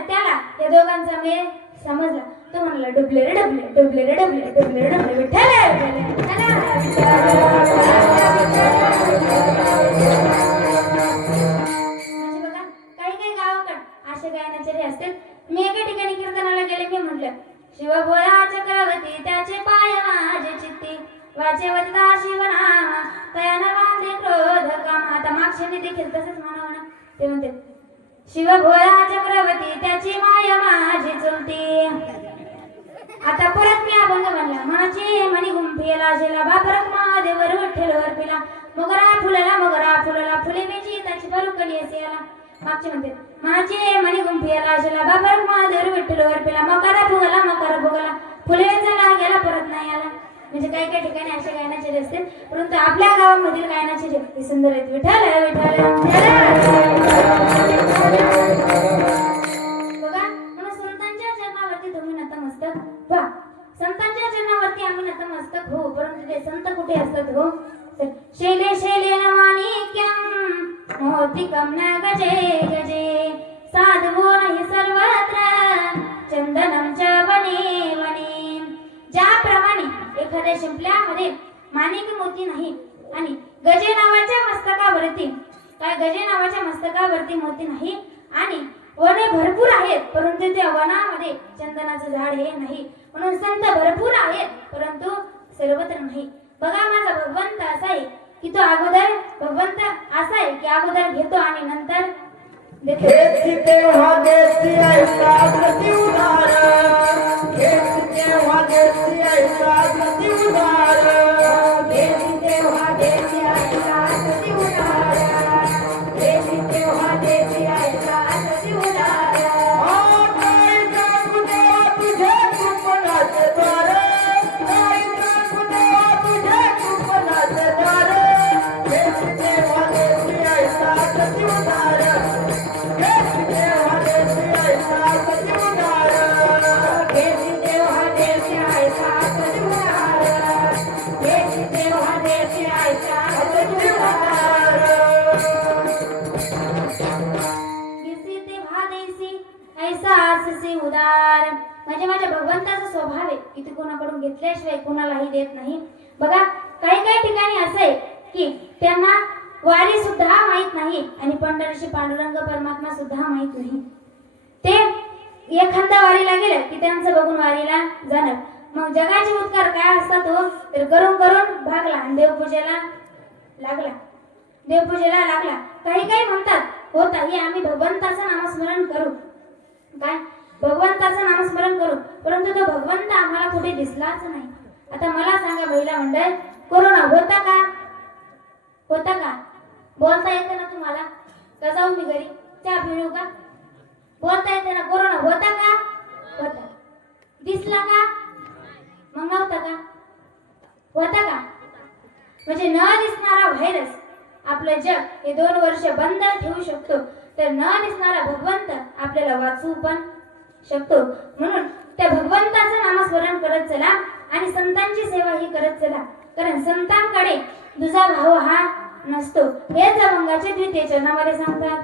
या दोघांचा मेळ समजला. तो म्हणला डुबले रे डबले डुबले रे डबले डुबले रे डबले विठ्ठल बघा काही काही गावाकडे असे गायनाचार्य असतात. मी एका ठिकाणी कीर्तनाला गेले. मी म्हटलं शिवभोळा चक्रवर्ती त्याचे पाय माझे चित्ती वाचे वदता शिवनाम तयान वांदे क्रोध काम. आता मागच्याने देखील तसंच म्हणावं ना. ते म्हणते शिवभोळा चक्रवर्ती त्याची माय माझी चुलती. आता परत मी अभंग म्हणला मनाची मणी गुंफेला शेला बापरक महादेवर विठ्ठलवर पिला मोगरा फुलला फुले बेची त्याची बरुकली असेला. मागचे म्हणते मनाची मणी गुंफेला शेला बापरक महादेवर विठ्ठलवर पिला मकरा फुगला फुले वेचायला गेला परत नाही आला. म्हणजे काही काही ठिकाणी असे गायनाचे असते परंतु आपल्या गावामधील गायनाचे जे सुंदर आहेत. विठ्ठल बघा म्हणून संतांच्या चरणावरती तुम्ही नतमस्तक व्हा. संतांच्या चरणावरती आम्ही नतमस्तक हो परंतु ते संत कुठे असतात हो. शेले शेले न माणिक्यम मोतिकम न गजे गजे साधवो नाही सर्वत्र चंदनम च वने वने. ज्याप्रमाणे एखाद्या शिंपल्यामध्ये माणिक मोती नाही आणि गजे नावाच्या मस्तकावरती मोती नाही आणि वने भरपूर आहेत परंतु त्या वनामध्ये चंदनाचं झाड हे नाही. म्हणून संत भरपूर आहेत परंतु सर्वत्र नाही. बघा माझा भगवंत असा आहे की तो अगोदर भगवंत असा आहे की अगोदर घेतो आणि नंतर देतो. ऐसा आससी उदार. म्हणजे माझ्या भगवंताचा स्वभाव आहे की ते कोणाकडून घेतल्याशिवाय कोणालाही देत नाही. बघा काही काही ठिकाणी असं आहे की त्यांना वारी सुद्धा माहित नाही आणि पंढरीशी पांडुरंग परमात्मा सुद्धा माहित नाही. ते एखाद्या वारीला गेलं की त्यांचं बघून वारीला जाणार. मग जगाचे उत्कार काय असतात हो, तर करून करून भागला आणि देवपूजेला लागला. देवपूजेला लागला. काही काही म्हणतात हो ताई आम्ही भगवंताचं नामस्मरण करू, काय भगवंताचं नामस्मरण करू, परंतु तो भगवंत आम्हाला कुठे दिसलाच नाही. आता मला सांगा महिला मंडळ, कोरोना होता का? होता का? बोलता येते ना तुम्हाला? का जाऊ मी घरी चहा पिऊ का? बोलता येते ना? कोरोना होता का? होता. दिसला का? मग नव्हता का? होता का? म्हणजे न दिसणारा व्हायरस आपलं जग हे 2 वर्ष बंद ठेवू शकतो, तर न दिसणारा भगवंत आपल्याला वाचवू पण शकतो. म्हणून त्या भगवंताचं नामस्मरण करत चला आणि संतांची सेवा ही करत चला, कारण संतांकडे दुजा भाव हा नसतो. हे जमंगाचे द्वितीय चरणामध्ये सांगतात.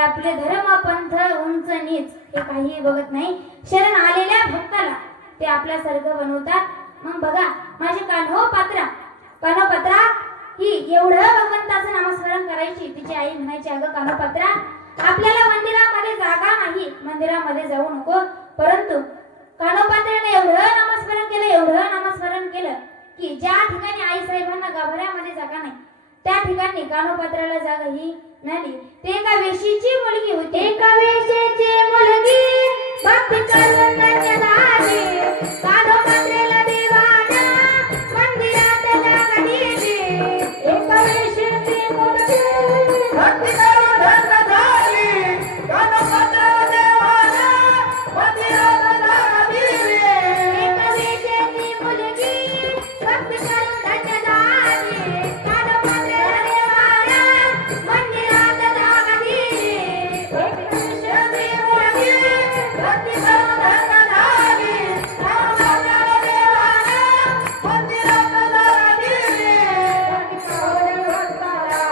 आपले धर्म पंथ उंच नीच हे काही बघत नाही. शरण आलेल्या भक्ताला ते आपल्यासारखं बनवतात. मग बघा माझी कान्होपात्रा ही एवढं भगवंताचं नामस्मरण करायची. तिची आई म्हणायची अगं कान्होपात्रा आपल्याला मंदिरामध्ये जागा नाही, मंदिरामध्ये जाऊ नको. परंतु कान्होपात्राने एवढं नामस्मरण केलं की ज्या ठिकाणी आई साहेबांना गाभाऱ्यामध्ये जागा नाही त्या ठिकाणी कान्होपात्राला जागा ही मिळाली. ते एका वेशीची मुलगी होती. एका वेशीची मुलगी भक्ती करून झाली. कान्होपात्रेला देवाना मंदिरात जागा दिली. एका वेशीची मुलगी भक्ती करून झाली. कान्होपात्रेला देवाना मंदिरात जागा दिली. एका वेशीची मुलगी भक्ती करून झाली. कान्होपात्रेला देवाना मंदिरात जागा दिली. एका वेशीची मुलगी भक्ती करून झाली. कान्होपात्रेला देवाना मंदिरात जागा दिली. भक्ती पाहुण्या भक्ताला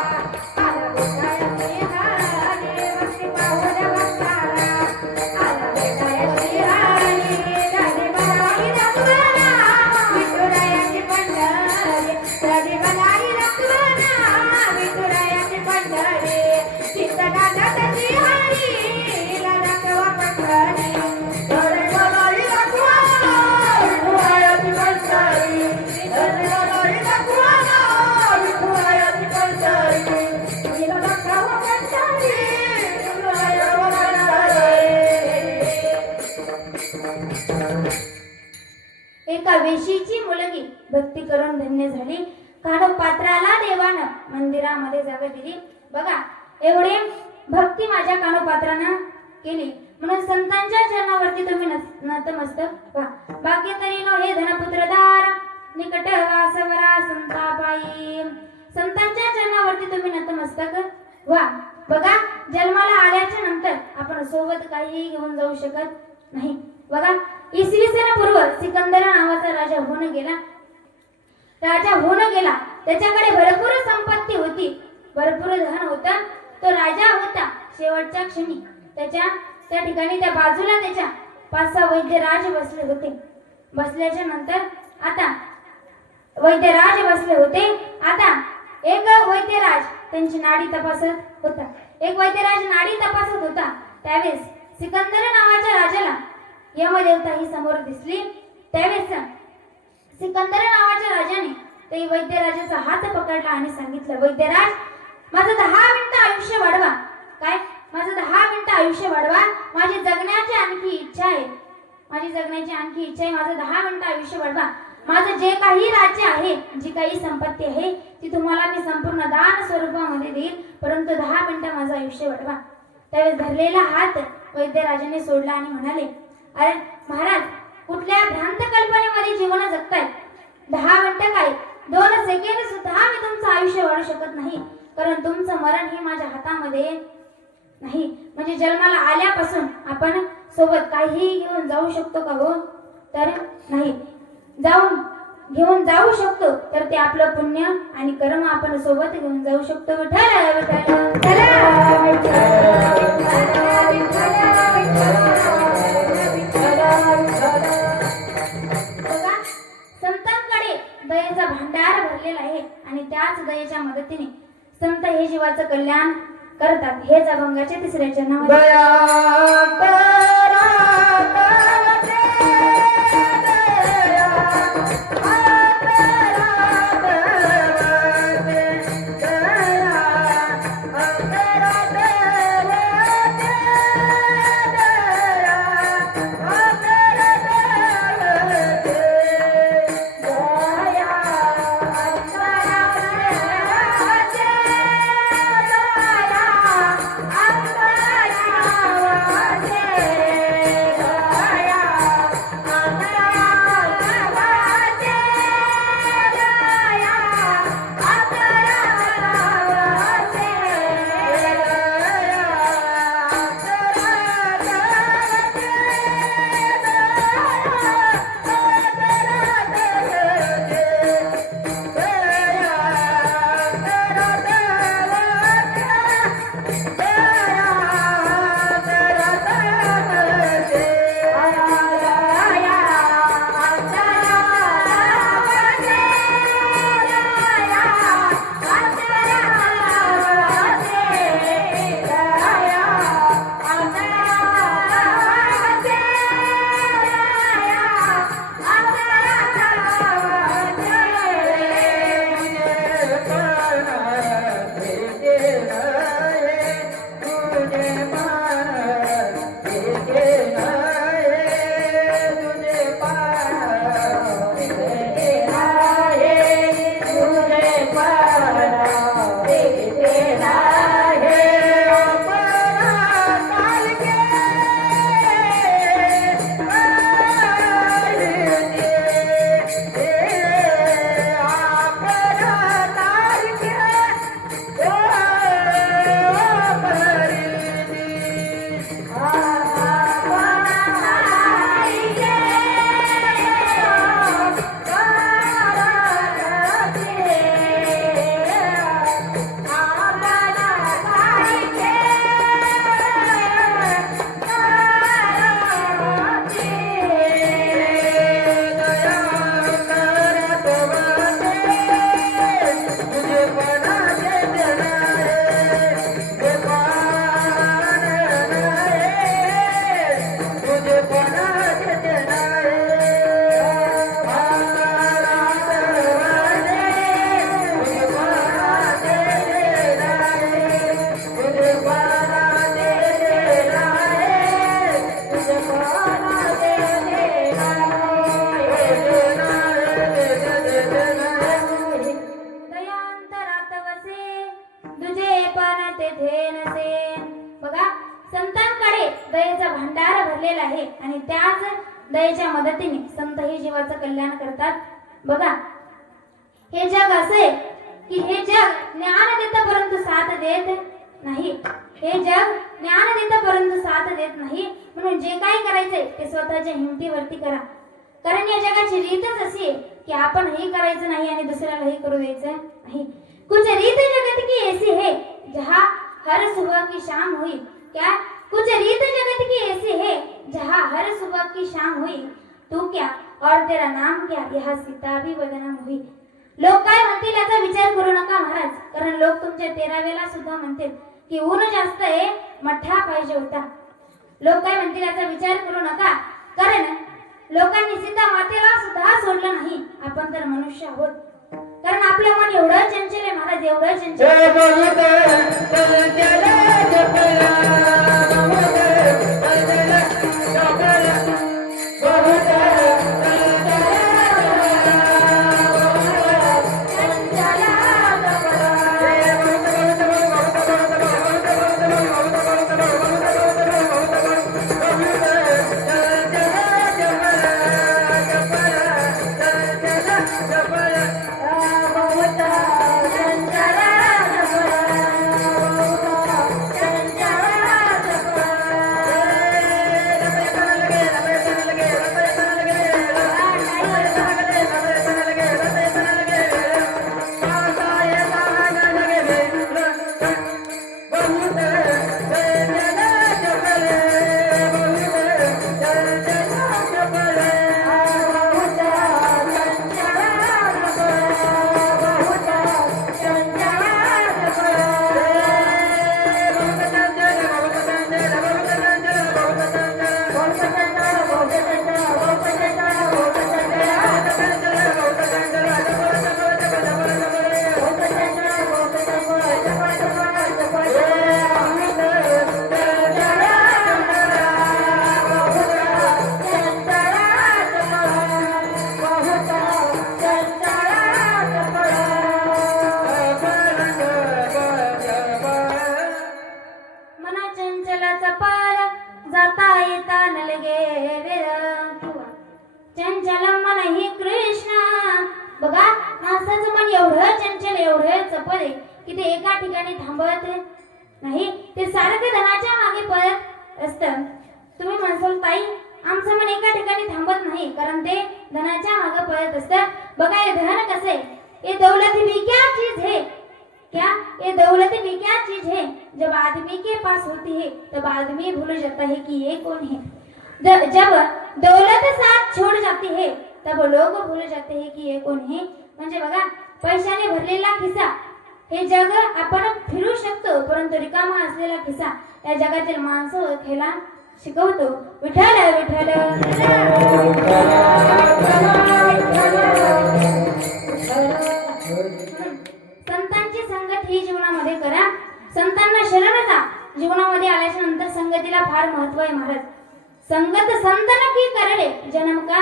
आला भेटाया श्रीहरी. भक्ती पाहुण्या भक्ताला आला भेटाया श्रीहरी. झाली बराई रंगला विठुरायाची पंढरी. एका वेशीची मुलगी भक्ती करून धन्य झाली. कानोपात्राला देवानं मंदिरामध्ये जागा दिली. बघा एवढे भक्ती माझ्या कानोपात्रानं केली म्हणून संतांच्या चरणावरती तुम्ही नतमस्तक व्हा. बाकी तरी नो हे धनपुत्रदार निकट वासवरा संतापायी. संतांच्या चरणावरती तुम्ही नतमस्तक व्हा. बघा जन्माला आल्याच्या नंतर आपण सोबत काही घेऊन जाऊ शकत नाही. बघा इसवी सन पूर्व सिकंदर नावाचा राजा होऊन गेला. त्याच्याकडे भरपूर संपत्ती होती, भरपूर धन होता. तो राजा होता. शेवटच्या क्षणी त्या ठिकाणी त्या बाजूला त्याच्या 5-6 वैद्यराज बसले होते. बसल्याच्या नंतर आता वैद्यराज बसले होते. आता एक वैद्यराज त्यांची नाडी तपासत होता. त्यावेळेस सिकंदर नावाच्या राजाला यमदेवता ही समोर दिसली. त्यावेळेस सिकंदर नावाच्या राजाने ते वैद्यराजाचा हात पकडला आणि सांगितलं, वैद्यराज माझं 10 मिनिटं आयुष्य वाढवा. काय? माझं 10 मिनिटं आयुष्य वाढवा. माझी जगण्याची आणखी इच्छा आहे. माझं 10 मिनिटं आयुष्य वाढवा. माझं जे काही राज्य आहे, जी काही संपत्ती आहे ती तुम्हाला मी संपूर्ण दान स्वरूपामध्ये देईल, परंतु 10 मिनिटं माझं आयुष्य वाढवा. त्यावेळेस धरलेला हात वैद्यराजाने सोडला आणि म्हणाले, अरे महाराज कुठल्या भ्रांत कल्पनेमध्ये जीवन जगताय. 10 मिनिटं काय 2 सेकंद सुद्धा मी तुमचं आयुष्य वाढू शकत नाही, कारण तुमचं मरण हे माझ्या हातामध्ये नाही. म्हणजे जन्माला आल्यापासून आपण सोबत काही घेऊन जाऊ शकतो का हो? तर नाही. घेऊन जाऊ शकतो तर ते आपलं पुण्य आणि कर्म आपण सोबत घेऊन जाऊ शकतो. संतांकडे दयेचा भांडार भरलेला आहे आणि त्याच दयेच्या मदतीने संत हे जीवाचं कल्याण करतात. हेच अभंगाच्या 3ऱ्या चरणामध्ये आहे आणि त्याच दयेच्या मदतीने संत हे जीवाचं कल्याण करतात. बघा, हे जग असे की हे जग ज्ञान देतं परंतु साथ देत नाही. हे जग ज्ञान देतं परंतु साथ देत नाही. म्हणून जे काही करायचंय ते स्वतःच्या हिमतीवरती करा. कारण या जगाची रीतच अशी आहे की आपण हे करायचं नाही आणि दुसऱ्यालाही करू द्यायचं नाही. कुछ रीत जगत की ऐसी है जहाँ हर सुबह की शाम हुई. क्या? कुछ रीत जगत की ऐसी है जहाँ हर सुबह की शाम हुई. तू क्या और तेरा नाम क्या यह सीता भी बदनाम हुई. लोक काय म्हणतील याचा विचार करू नका महाराज. कारण लोक तुमच्या 13वेला सुद्धा म्हणतील की ऊन जास्त आहे, मठ्ठा पाहिजे होता. लोक काय म्हणतील याचा विचार करू नका. कारण लोकांनी सीता मातेला सुद्धा सोडलं नाही. आपण तर मनुष्य आहोत. कारण आपलं मन एवढं चंचल आहे महाराज, एवढं चंचल. चंचलम मन ही कृष्ण. बघा, माणसाचं मन एवढं चंचल, एवढं चपळ आहे की ते एका ठिकाणी थांबत नाही. ते सारखं धनाच्या मागे पळत असतं. तुम्ही म्हणसाल ताई आमचं मन एका ठिकाणी थांबत नाही कारण ते धनाच्या मागे पळत असतं. बघा, हे धन कसं आहे, ये दौलत भी क्या चीज है. क्या? ये दौलत भी क्या चीज है. जब आदमी के पास होती है तब आदमी भूल जाता है कि ये कौन है. जब दौलत साथ छोड़ जाती है तब लोग भूल जाते हैं कि ये कौन है. म्हणजे बघा, पैशाने भरलेला खिसा हे जग आपण फिरू शकतो परंतु रिकामा असलेला खिसा या जगातील माणसं ओळखायला शिकवतो. विठ्ठल विठ्ठल. संतांची संगत ही जीवनामध्ये करा. संतांना शरण जा. जीवनामध्ये आल्याच्या नंतर संगतीला फार महत्व आहे महाराज. संगत संतन की करले जन्म का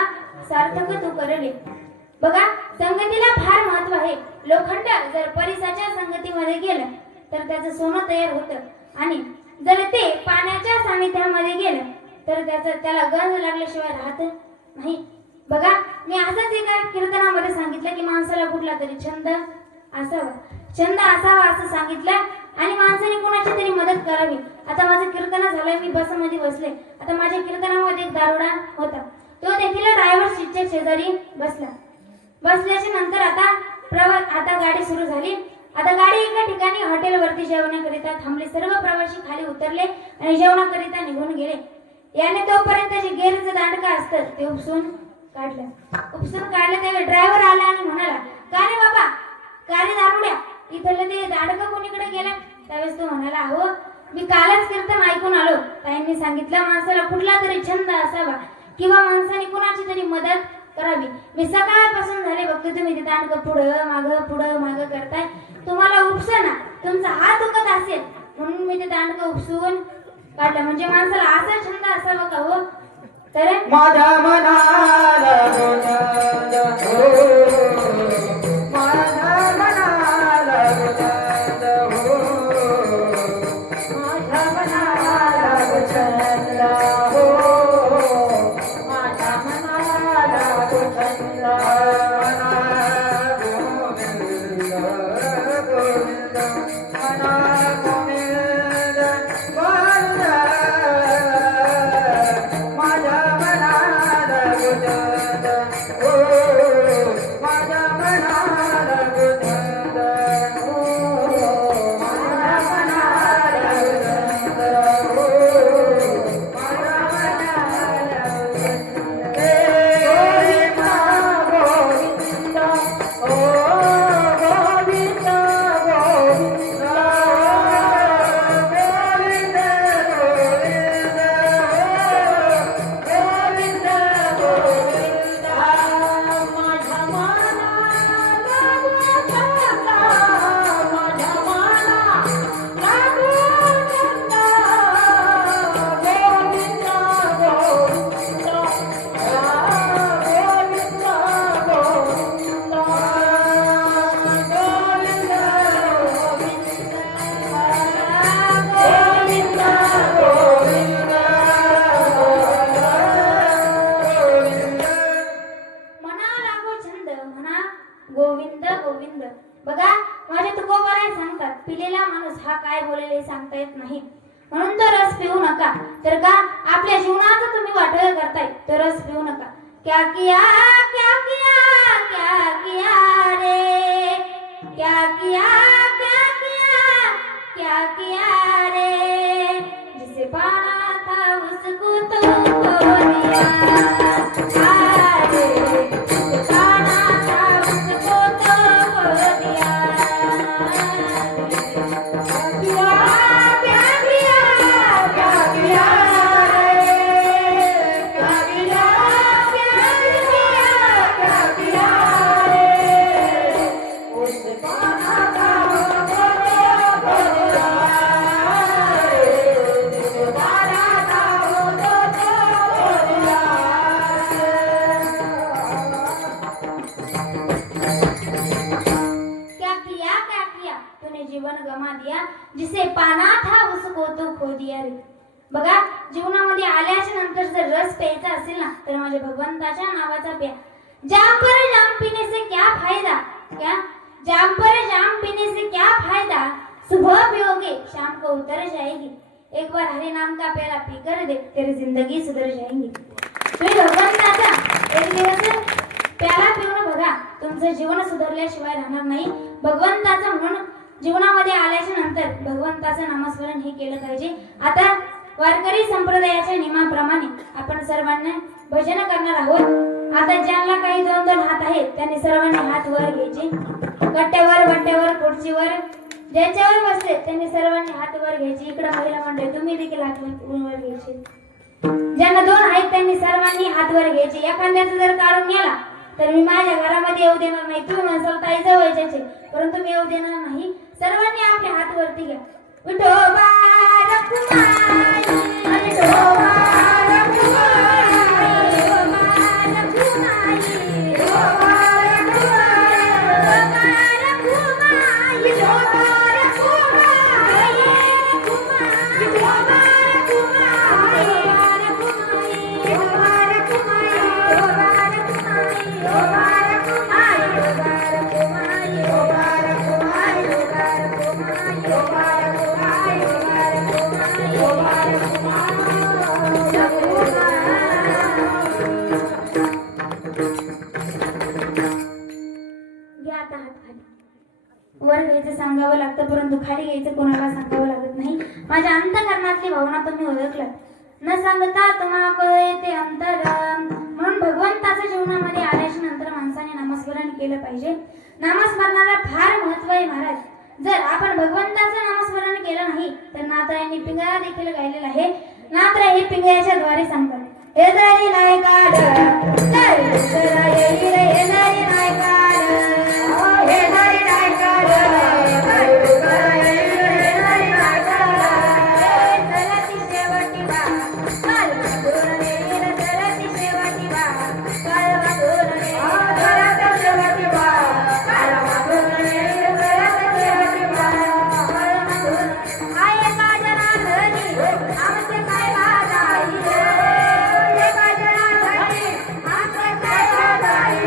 सार्थक तू करले. बघा, संगतीला फार महत्व आहे. लोखंड जर परिसाच्या संगतीमध्ये गेलं तर त्याचं सोनं तयार होतं आणि जर ते पाण्याच्या सानिध्यामध्ये गेलं तर त्याला गंज लागल्याशिवाय राहत नाही. बघा, मी असंच एका कीर्तनामध्ये सांगितलं की माणसाला कुठला तरी छंद असावा, छंद असावा असं सांगितलं आणि माणसाने कोणाची तरी मदत करावी. आता माझं कीर्तन झालंय, मी बसमध्ये बसले. आता माझ्या कीर्तनामध्ये एक दारुडा होता. तो देखील ड्रायव्हर सीटच्या शेजारी बसला. बसल्याच्या नंतर आता गाडी सुरू झाली. आता गाडी एका ठिकाणी हॉटेलवरती जेवणाकरिता थांबली. सर्व प्रवासी खाली उतरले आणि जेवणाकरिता निघून गेले. याने तोपर्यंत जे गेअरचं दांडका असतं ते उपसून काढलं. त्यावेळी ड्रायव्हर आला आणि म्हणाला, का रे बाबा, का रे दारुड्या, इथलं ते दांडका कोणीकडे गेलं. त्यावेळेस तो म्हणाला, हो मी कालच कीर्तन ऐकून आलो. ताईंनी सांगितलं माणसाला कुठला तरी छंद असावा किंवा माणसाने कुणाची तरी मदत करावी. मी सकाळपासून झाले बघते तुम्ही ते दांडकं पुढं मागं करताय. तुम्हाला उपसना, तुमचा हात दुखत असेल म्हणून मी ते दांडकं उपसून काढलं. म्हणजे माणसाला असा छंद असावा का हो. तर माझ्या मनाला हो म्हणा गोविंद गोविंद. बघा माझे तुकोबाराय सांगतात पिलेला माणूस हा काय बोलेल हे सांगता येत नाही, म्हणून तो रस पिऊ नका. तर का आपल्या जीवनाचं तुम्ही वाटोळ करताय तो रस पिऊ नका. क्या किया क्या किया क्या किया रे, क्या किया क्या किया क्या किया रे, जिसे पाना था उसको तो खो दिया. अरे जिसे पाना था उसको तो खो दिया. क्या किया क्या किया रे, क्या किया क्या किया क्या किया रे, उसने पाना था उसको तो खो दिया. उसने पाना था उसको तो खो दिया. क्या किया तूने जीवन गमा दिया, जिसे पाना था उसको तो खो दिया रे. बघा जीवनामध्ये आल्याच्या नंतर जर रस प्यायचा असेल ना तर माझ्या भगवंताच्या नावाचा प्या. जाम पर जाम पीने से क्या फायदा, क्या जाम पर जाम पीने से क्या फायदा, सुबह पियोगे शाम को उतर जाएगी. एक बार हरे नाम का प्याला पीकर दे तेरी जिंदगी सुधर जाएगी. तुम्ही भगवंताचा एक दिवस प्याला पिऊन बघा, तुमचं जीवन सुधारल्याशिवाय राहणार नाही. भगवंताचं म्हणून जीवनामध्ये आल्याच्या नंतर भगवंताचं नामस्मरण हे केलं पाहिजे. आता वारकरी संप्रदायाच्या नियमाप्रमाणे आपण सर्वांना भजन करणार आहोत. आता ज्यांना काही दोन दोन हात आहेत त्यांनी सर्वांनी हात वर घ्यायचे, कट्ट्यावर बट्ट्यावर खुर्चीवर ज्यांच्यावर बसले त्यांनी सर्वांनी हात वर घ्यायचे. इकडे महिला मंडळी तुम्ही देखील हात वर घ्यायचे. ज्यांना दोन आहेत त्यांनी सर्वांनी हात वर घ्यायचे. एखाद्याचं जर काढून गेला तर मी माझ्या घरामध्ये येऊ देणार नाही. तुम्ही म्हणसाल ताई जवळच्याचे, परंतु मी येऊ देणार नाही. सर्वांनी आपले हात वरती घ्या. विठोबा रखुमाई, विठोबा रखुमाई, विठोबा रखुमाई, विठोबा रखुमाई, विठोबा रखुमाई, विठोबा रखुमाई, विठोबा रखुमाई, विठोबा वर घ्यायचं सांगावं लागतं, परंतु खाली घ्यायचं कोणाला सांगावं लागत नाही. माझ्या अंतःकरणातली भावना तुम्ही ओळखलं न सांगता तुम्हा कळते अंतर. म्हणून भगवंताच्या जीवनामध्ये आल्याच्या नंतर माणसाने नामस्मरण केलं पाहिजे. नामस्मरणाला फार महत्व आहे महाराज. जर आपण भगवंताचं नामस्मरण केलं नाही तर नात्रायांनी पिंगळा देखील गायलेला आहे. नात्रा हे पिंगळ्याच्या द्वारे सांगतात. हे दरी नाही काढ, हे दरी नाही काढ, हे दरी नाही काढ, चलती शेवटी बा, कालवादूर नेर, चलती शेवटी बा, कालवादूर नेर, चलती शेवटी बा, कालवादूर नेर, चलती शेवटी बा, कालवादूर. आये माझ्या नाथनी आमचे काय लागाई, हे माझ्या नाथनी आमचे काय लागाई.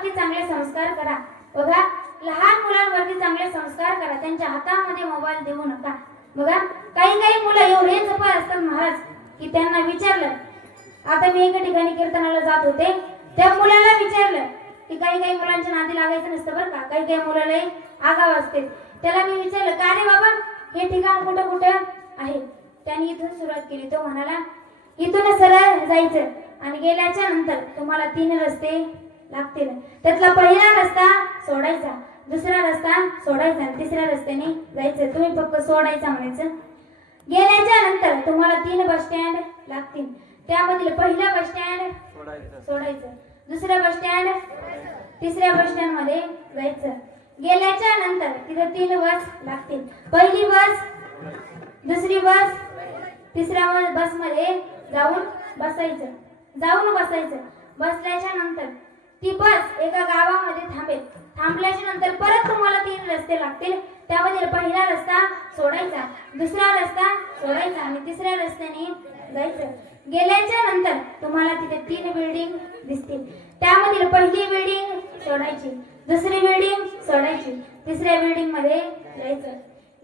मुलांवरती चांगले संस्कार करा. बघा, लहान मुलांवरती चांगले संस्कार करा. त्यांच्या हातामध्ये मोबाईल देऊ नका. बघा, काही काही मुलं एवढे चपळ असतात महाराज की त्यांना विचारलं, आता मी एका ठिकाणी कीर्तनाला जात होते, त्या मुलाला विचारलं की काही मुलांच्या नादी लागायचं नसतं बरं का, काही मुलाला आगाव असते. त्याला मी विचारलं, का रे बाबा हे ठिकाण कुठं कुठं आहे? त्याने इथून सुरुवात केली. तो म्हणाला, इथून सरळ जायचं आणि गेल्याच्या नंतर तुम्हाला 3 रस्ते लागतील. त्यातला पहिला रस्ता सोडायचा, दुसरा रस्ता सोडायचा आणि तिसऱ्या रस्त्याने जायचं. तुम्ही फक्त सोडायचा म्हणायचं. गेल्याच्या नंतर तुम्हाला 3 बस स्टँड लागतील. त्यामधील पहिला बस स्टँड सोडायचं, दुसरा बस स्टँड, तिसऱ्या बस स्टँड मध्ये जायचं. गेल्याच्या नंतर तिथे 3 बस लागतील. पहिली बस, दुसरी बस, तिसऱ्या बस मध्ये जाऊन बसायचं. बसल्याच्या नंतर ती बस एका गावामध्ये थांबेल. थांबल्याच्या नंतर परत तुम्हाला 3 रस्ते लागतील. त्यामध्ये पहिला रस्ता सोडायचा, दुसरा रस्ता सोडायचा आणि तिसऱ्या रस्त्याने जायचं. गेल्याच्या नंतर तुम्हाला तिथे 3 बिल्डिंग दिसतील. त्यामधील पहिली बिल्डिंग सोडायची, दुसरी बिल्डिंग सोडायची, तिसऱ्या बिल्डिंग मध्ये जायचं.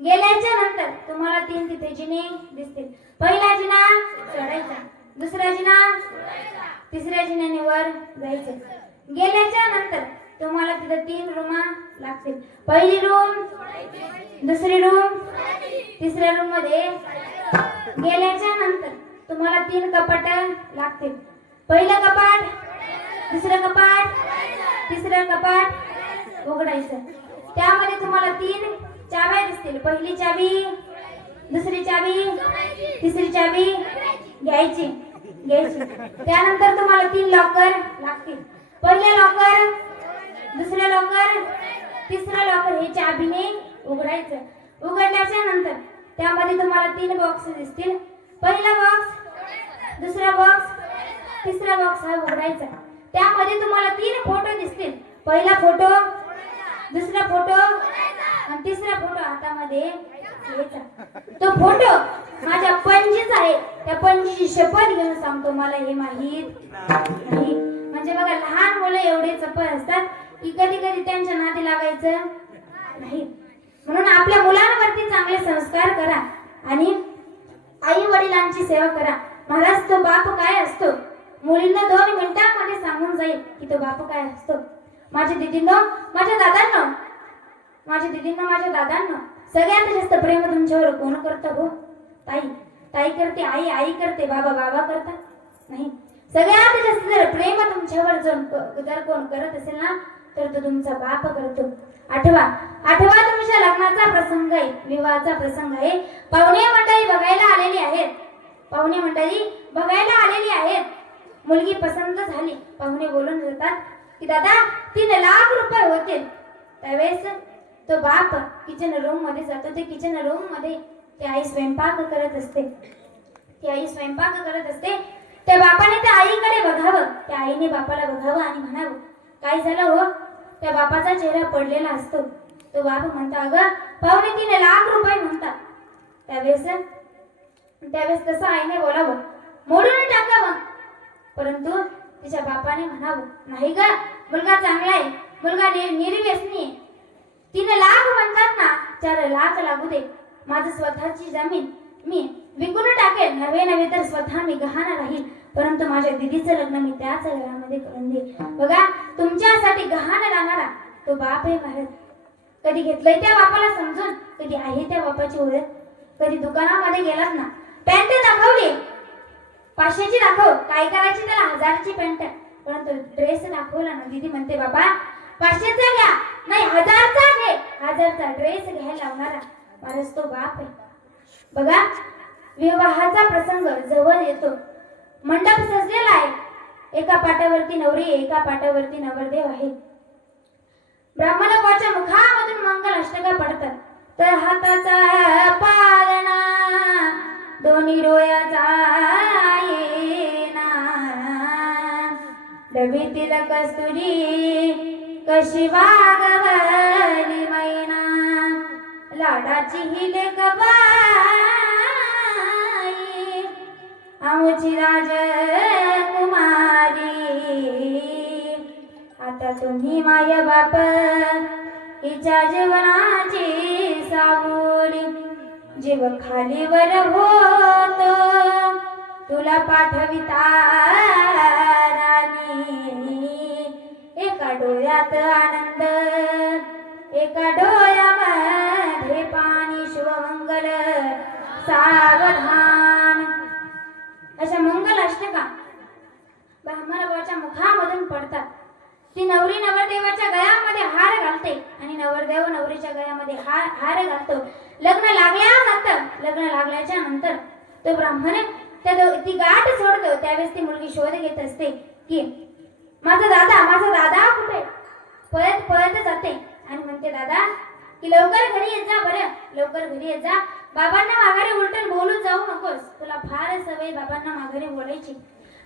गेल्याच्या नंतर तुम्हाला 3 तिथे जिने दिसतील. पहिला जिना सोडायचा, दुसरा जिना, तिसऱ्या जिन्याने वर जायचं. गेल्याच्या नंतर तुम्हाला तिथे 3 रूमा लागतील. पहिली रूम, दुसरी रूम, तिसऱ्या रूम मध्ये. गेल्याच्या नंतर तुम्हाला 3 कपाट लागतील. पहिलं कपाट, दुसरं कपाट, तिसरं कपाट उघडायचं. त्यामध्ये तुम्हाला 3 चाव्या दिसतील. पहिली चावी, दुसरी चावी, तिसरी चावी घ्यायची. त्यानंतर तुम्हाला 3 लॉकर लागतील. पहिलं लॉकर, दुसरं लॉकर, तिसरं लॉकर हे चाबीने उघडायचं. उघडल्याच्या नंतर त्यामध्ये तुम्हाला 3 बॉक्स दिसतील. पहिला बॉक्स, दुसरा बॉक्स, तिसरा बॉक्स हा उघडायचा. त्यामध्ये तुम्हाला 3 फोटो दिसतील. पहिला फोटो, दुसरा फोटो आणि तिसरा फोटो हातामध्ये घ्यायचा. तो फोटो माझ्या पणजीचा आहे. त्या पणजीची शपथ घेऊन सांगतो, मला हे माहित नाही. म्हणजे बघा, लहान मुलं एवढे चपळ असतात की कधी कधी त्यांच्या नादी लागायचं नाही. म्हणून आपल्या मुलांवरती चांगले संस्कार करा आणि आई वडिलांची सेवा करा. महाराज, तो बाप काय असतो मुलींना 2 मिनिटांमध्ये सांगून जाईल की तो बाप काय असतो. माझ्या दीदींनो, माझ्या दादांनो, सगळ्यात जास्त प्रेम तुमच्यावर कोण करतं हो? ताई करते, आई करते, बाबा करतात नाही. सगळ्यात जास्त जर प्रेम तुमच्यावर जर कोण करत असेल ना, तर तो तुमचा बाप करतो. आठवा तुमच्या लग्नाचा प्रसंग आहे, विवाहाचा प्रसंग आहे. पाहुणे मंडळी बघायला आलेली आहेत. मुलगी पसंत झाली. पाहुणे बोलून जातात की दादा 3 लाख रुपये होतील. त्यावेळेस तो बाप किचन रूम मध्ये जातो. ते किचन रूम मध्ये ती आई स्वयंपाक करत असते. त्या बापाने त्या आईकडे बघावं, त्या आईने बापाला बघावं आणि म्हणावं, काय झालं हो? त्या बापाचा चेहरा पडलेला असतो. तो बाप म्हणतो, अगं पाहुणे 3 लाख रुपये म्हणतात. त्यावेळेस कसं आईने बोलावं, मोडून टाकावं. परंतु तिच्या बापाने म्हणावं, नाही ग, मुलगा चांगला आहे, मुलगा निर्व्यसनी आहे. 3 लाख म्हणतात ना, 4 लाख लागू दे. माझं स्वतःची जमीन मी विकून टाकेल, नवे तर स्वतः मी गहाण राहील, परंतु माझ्या दीदीचं लग्न मी त्याच घरामध्ये करून देईन. बघा, तुमच्यासाठी गहाण राहणारा तो बाप आहे महाराज. कधी घेतलंय त्या बापाला समजून, कधी आहे त्या बापाची ओळख. कधी दुकानामध्ये गेलात ना, पॅन्ट दाखवली 500ची दाखव, काय करायची त्याला 1000ची पॅन्ट. परंतु ड्रेस दाखवला ना, दीदी म्हणते बाबा 500चा घ्या, नाही 1000चा घे. 1000चा ड्रेस घ्यायला लावणारा महाराज तो बाप आहे. बघा, विवाहाचा प्रसंग जवळ येतो. मंडप सजलेला आहे. एका पाटावरती नवरी, एका पाटावरती नवरदेव आहे. ब्राह्मणाच्या मुखामधून मंगल अष्टका पडतात. तर हाताचा पाळणा दोन्ही डोळ्याचा येना, डबीतील कस्तुरी कशी वागवली मैना, लाडाची ही लेक बाई आमची राजकुमारी. आता तुम्ही माय बाप हिच्या जीवनाची सावली जीव खालीवर होतो तुला पाठविता राणी एका डोळ्यात आनंद एका डोळ्यामध्ये पाणी शिवमंगल सावधान अशा मंगल अष्टका ब्राह्मणाच्या मुखामधून पडतात. ती नवरी नवरदेवाच्या गळ्यामध्ये हार घालते आणि नवरदेव नवरीच्या गळ्यामध्ये हार घालतो. लग्न लागल्याच्या नंतर तो ब्राह्मण ती गाठ सोडतो. त्यावेळेस ती मुलगी शोध घेत असते की माझा दादा कुठे. पळत जाते आणि म्हणते दादा की लवकर घरी येत जा, बरं लवकर घरी येत जा. बाबांना माघारी उलटून बोलून जाऊ नकोस. तुला फार सवय बाबांना माघारी बोलायची,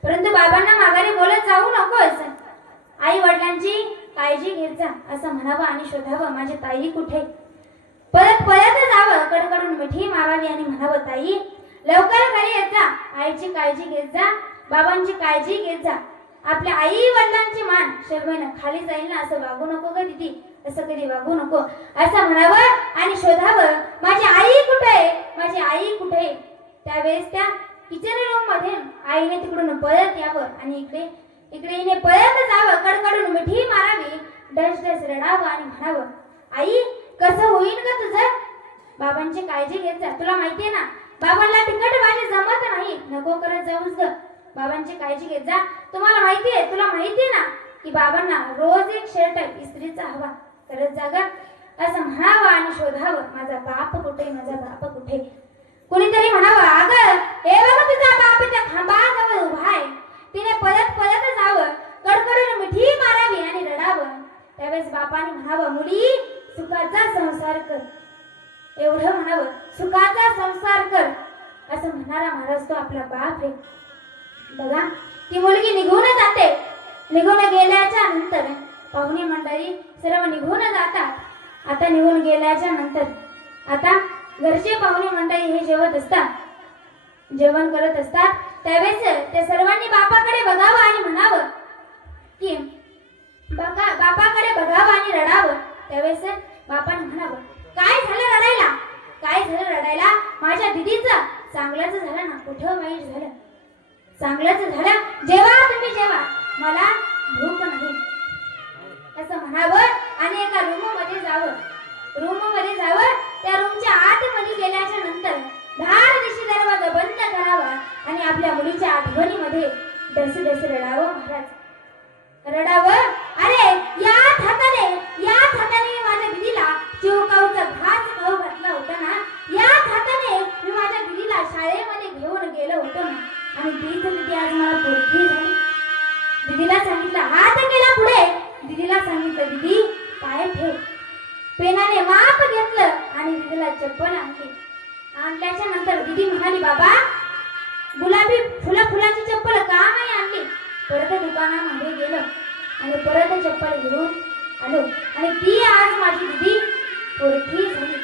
परंतु बाबांना माघारी बोलत जाऊ नकोस. आई वडिलांची काळजी घेत जा असं म्हणावं आणि शोधावं माझी ताई कुठे. पळत जावं, कडकडून मिठी मारावी आणि म्हणावं ताई लवकर घरी येत जा. आईची काळजी घेत जा, बाबांची काळजी घेत जा. आपल्या आई वडिलांची मान शर्मेनं खाली जाईल ना असं वागू नको ग दीदी, असं कधी वागू नको असं म्हणावं आणि शोधावं माझी आई कुठे. त्यावेळेस त्या किचन रूम मध्ये आईने तिकडून पळत यावं आणि इकडे हिने पळत जावं, कडकडून मिठी मारावी, डस रडावं आणि म्हणावं आई कसं होईल का तुझं. बाबांची काळजी घेत जा. तुला माहितीये ना बाबांना तिखट भाजी जमत नाही, नको करत जाऊस ग. बाबांची काळजी घेत जा. तुला माहितीये ना की बाबांना रोज एक शर्ट इस्त्रीचा हवा, करत जा ग असं म्हणावं आणि शोधावं माझा बाप कुठे. कुणीतरी म्हणावं अगं हे बघ तुझा बाप त्या खांबाजवळ उभा आहे. तिने पळत जावं, कडकडून मिठी मारावी आणि रडावं. त्यावेळेस बापाने म्हणावं मुली सुखाचा संसार कर. एवढं म्हणावं सुखाचा संसार कर असं म्हणणारा महाराज तो आपला बाप आहे. बघा ती मुलगी निघून जाते. निघून गेल्याच्या नंतर पाहुणे मंडळी सर्व निघून जातात. आता निघून गेल्याच्या नंतर आता घरचे पाहुणे मंडळी हे जेवण करत असतात. त्यावेळेस त्या सर्वांनी बापाकडे बघावं आणि म्हणावं की बापाकडे बघावं आणि रडावं. त्यावेळेस बापाने म्हणावं काय झालं रडायला. माझ्या दिदीचं चांगलंच झालं ना, कुठं वाईट झालं. चांगलंच झालं जेव्हा मला भूक नाही असं म्हणावं आणि एका रूममध्ये जावं. त्या रूमच्या आतमध्ये गेल्याच्या नंतर धाडदिशी दरवाजा बंद करावा आणि आपल्या मुलीच्या आठवणीमध्ये डस रडावं. महाराज रडावं अरे याच हाताने माझ्या दिदीला चिवकाऊचा घास खाऊ घातला होता ना, याच हाताने मी माझ्या दिदीला शाळेमध्ये घेऊन गेलो होतो ना आणि तीच दिदी आज मला पोरगी झाली. दिदीला सांगितलं हात केला पुढे. दिदीला सांगितलं दिदी पाय ठेव. पेनाने माप घेतलं आणि दिदीला चप्पल आणल्याच्या नंतर दिदी म्हणाली बाबा गुलाबी फुलाची चप्पल का नाही आणली. परत दुकानामध्ये गेलो आणि परत चप्पल घेऊन आलो आणि ती आज माझी दिदी पोरगी झाली.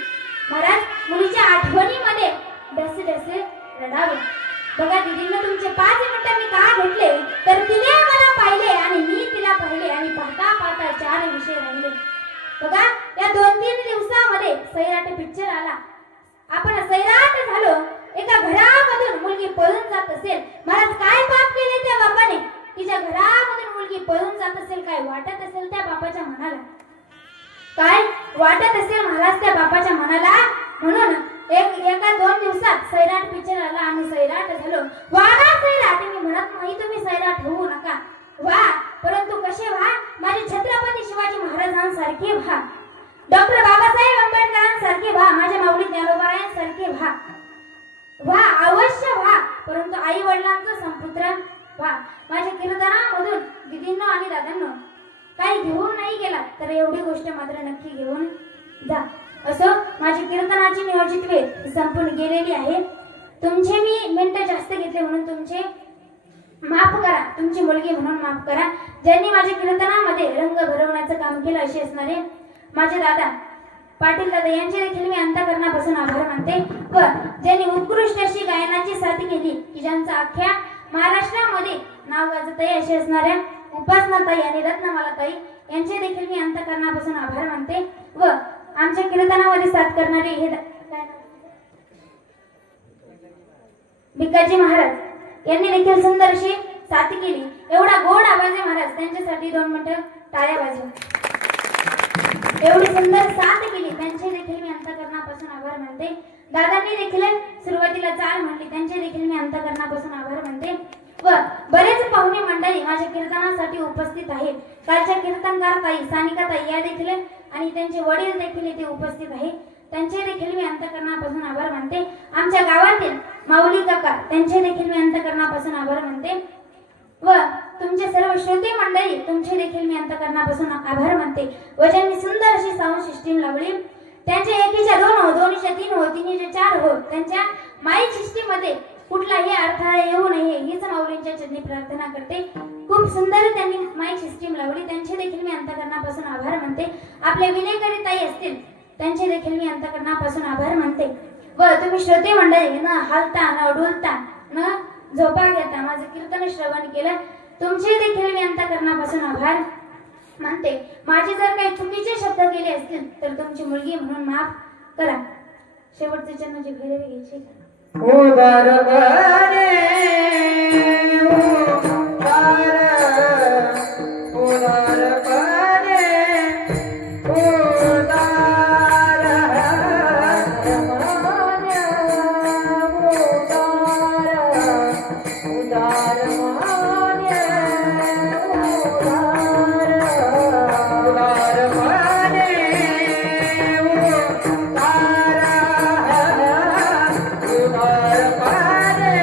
महाराज मुलीच्या आठवणीमध्ये डस रडावे. बघा दिदींना तुमचे 5 मिनिटं मी का घेतले तर तिने मला पाहिले आणि मी तिला पाहिले आणि पाहता 4 विषय राहिले. बघा या 2-3 दिवसामध्ये सैराट पिक्चर आला. आपण सैराट झालो. एका घरामधून मुलगी पळून जात असेल. महाराज काय पाप केले त्या बापाने. तिच्या घरामधून मुलगी पळून जात असेल. काय वाटत असेल त्या बापाच्या मनाला. महाराज त्या बापाच्या मनाला. म्हणून एका 2 दिवसात सैराट पिक्चर आला आणि सैराट झालो. वागा सैराट. मी म्हणत नाही तुम्ही सैराट होऊ नका, वा परंतु कसे व्हा माझे छत्रपती शिवाजी महाराजांसारखे व्हा, डॉक्टर बाबासाहेब आंबेडकरांसारखे व्हा, माझ्या माऊली ज्ञानोबारायांसारखे व्हा अवश्य व्हा. परंतु आई वडिलांचं संपुत्र व्हा. माझ्या कीर्तनामधून दिदींनो आणि दादांनो काही घेऊन नाही गेला तर एवढी गोष्ट मात्र नक्की घेऊन जा. असो माझी कीर्तनाची नियोजित वेळ संपून गेलेली आहे. तुमचे मी मिनिटं जास्त घेतले म्हणून तुमचे माफ करा. तुमची मुलगी म्हणून माफ करा. ज्यांनी माझ्या कीर्तनामध्ये रंग भरवण्याचं काम केलं असे असणारे माझे दादा पाटील दादा यांचे देखील मी अंतःकरणापासून आभार मानते. व ज्यांनी उत्कृष्ट अशी गायनाची साथ केली की ज्यांचं अख्ख्या महाराष्ट्रामध्ये नाव गाजत आहे असे असणाऱ्या उपासनाताई आणि रत्नमालाताई यांचे देखील मी अंतःकरणापासून आभार मानते व आमच्या कीर्तनामध्ये साथ करणारे हे काय नाव? भिकाजी महाराज यांनी देखील सुंदर अशी साथ केली. एवढा गोड आवाज आहे महाराज, त्यांच्यासाठी 2 मिनिटं टाळ्या वाजवा. एवढी सुंदर साथ केली, त्यांचे देखील मी अंतःकरणापासून आभार मानते. दादांनी देखील सुरुवातीला चाल म्हणली, त्यांचे देखील मी अंतःकरणापासून आभार मानते. व बरेच पाहुणे मंडळी माझ्या कीर्तनासाठी उपस्थित आहेत. कालच्या कीर्तनकार ताई सानिका ताई या देखील आणि त्यांचे वडील देखील इथे उपस्थित आहेत. त्यांचे देखील मी अंतःकरणापासून आभार मानते. आमच्या गावातील माऊली काका त्यांचे देखील मी अंतःकरणापासून आभार मानते. व तुमचे सर्व श्रोते मंडळी तुमचे देखील मी अंतःकरणापासून आभार मानते. व ज्यांनी सुंदर अशी साऊंड सिस्टीम लावली, त्यांच्या एकीच्या 2 हो, 2च्या 3 हो, 3च्या 4 हो, त्यांच्या माईक सिस्टीम मध्ये कुठलाही अडथळा येऊ नये हीच माऊलींच्या चरणी प्रार्थना करते. खूप सुंदर त्यांनी माईक सिस्टीम लावली, त्यांचे देखील मी अंतःकरणापासून आभार मानते. आपले विलेकरी ताई असतील, त्यांचे देखील मी अंतःकरणापासून आभार मानते. व तुम्ही श्रोते मंडळी न हालता न डुलता न झोपा घेता माझं कीर्तन श्रवण केलं, तुमचे देखील मी अंतःकरणापासून आभार मानते. माझे जर काही चुकीचे शब्द केले असतील तर तुमची मुलगी म्हणून माफ करा. शेवटचे चरणाची भैरवी घ्यायची. उदार बने उदार उदार बने उदार मान्य उदार उदार मान्य उदार बने उदार उदार पारे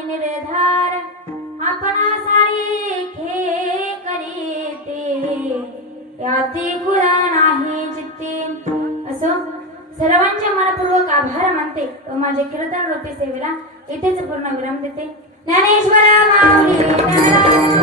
करी निर्धार आपणा सारिखे करीते याती कुला नाही चित्ती. असो सर्वांचे मनपूर्वक आभार मानते व माझे कीर्तन रूपी सेवेला इथेच पूर्ण विराम देते. ज्ञानेश्वर माऊली ज्ञानराज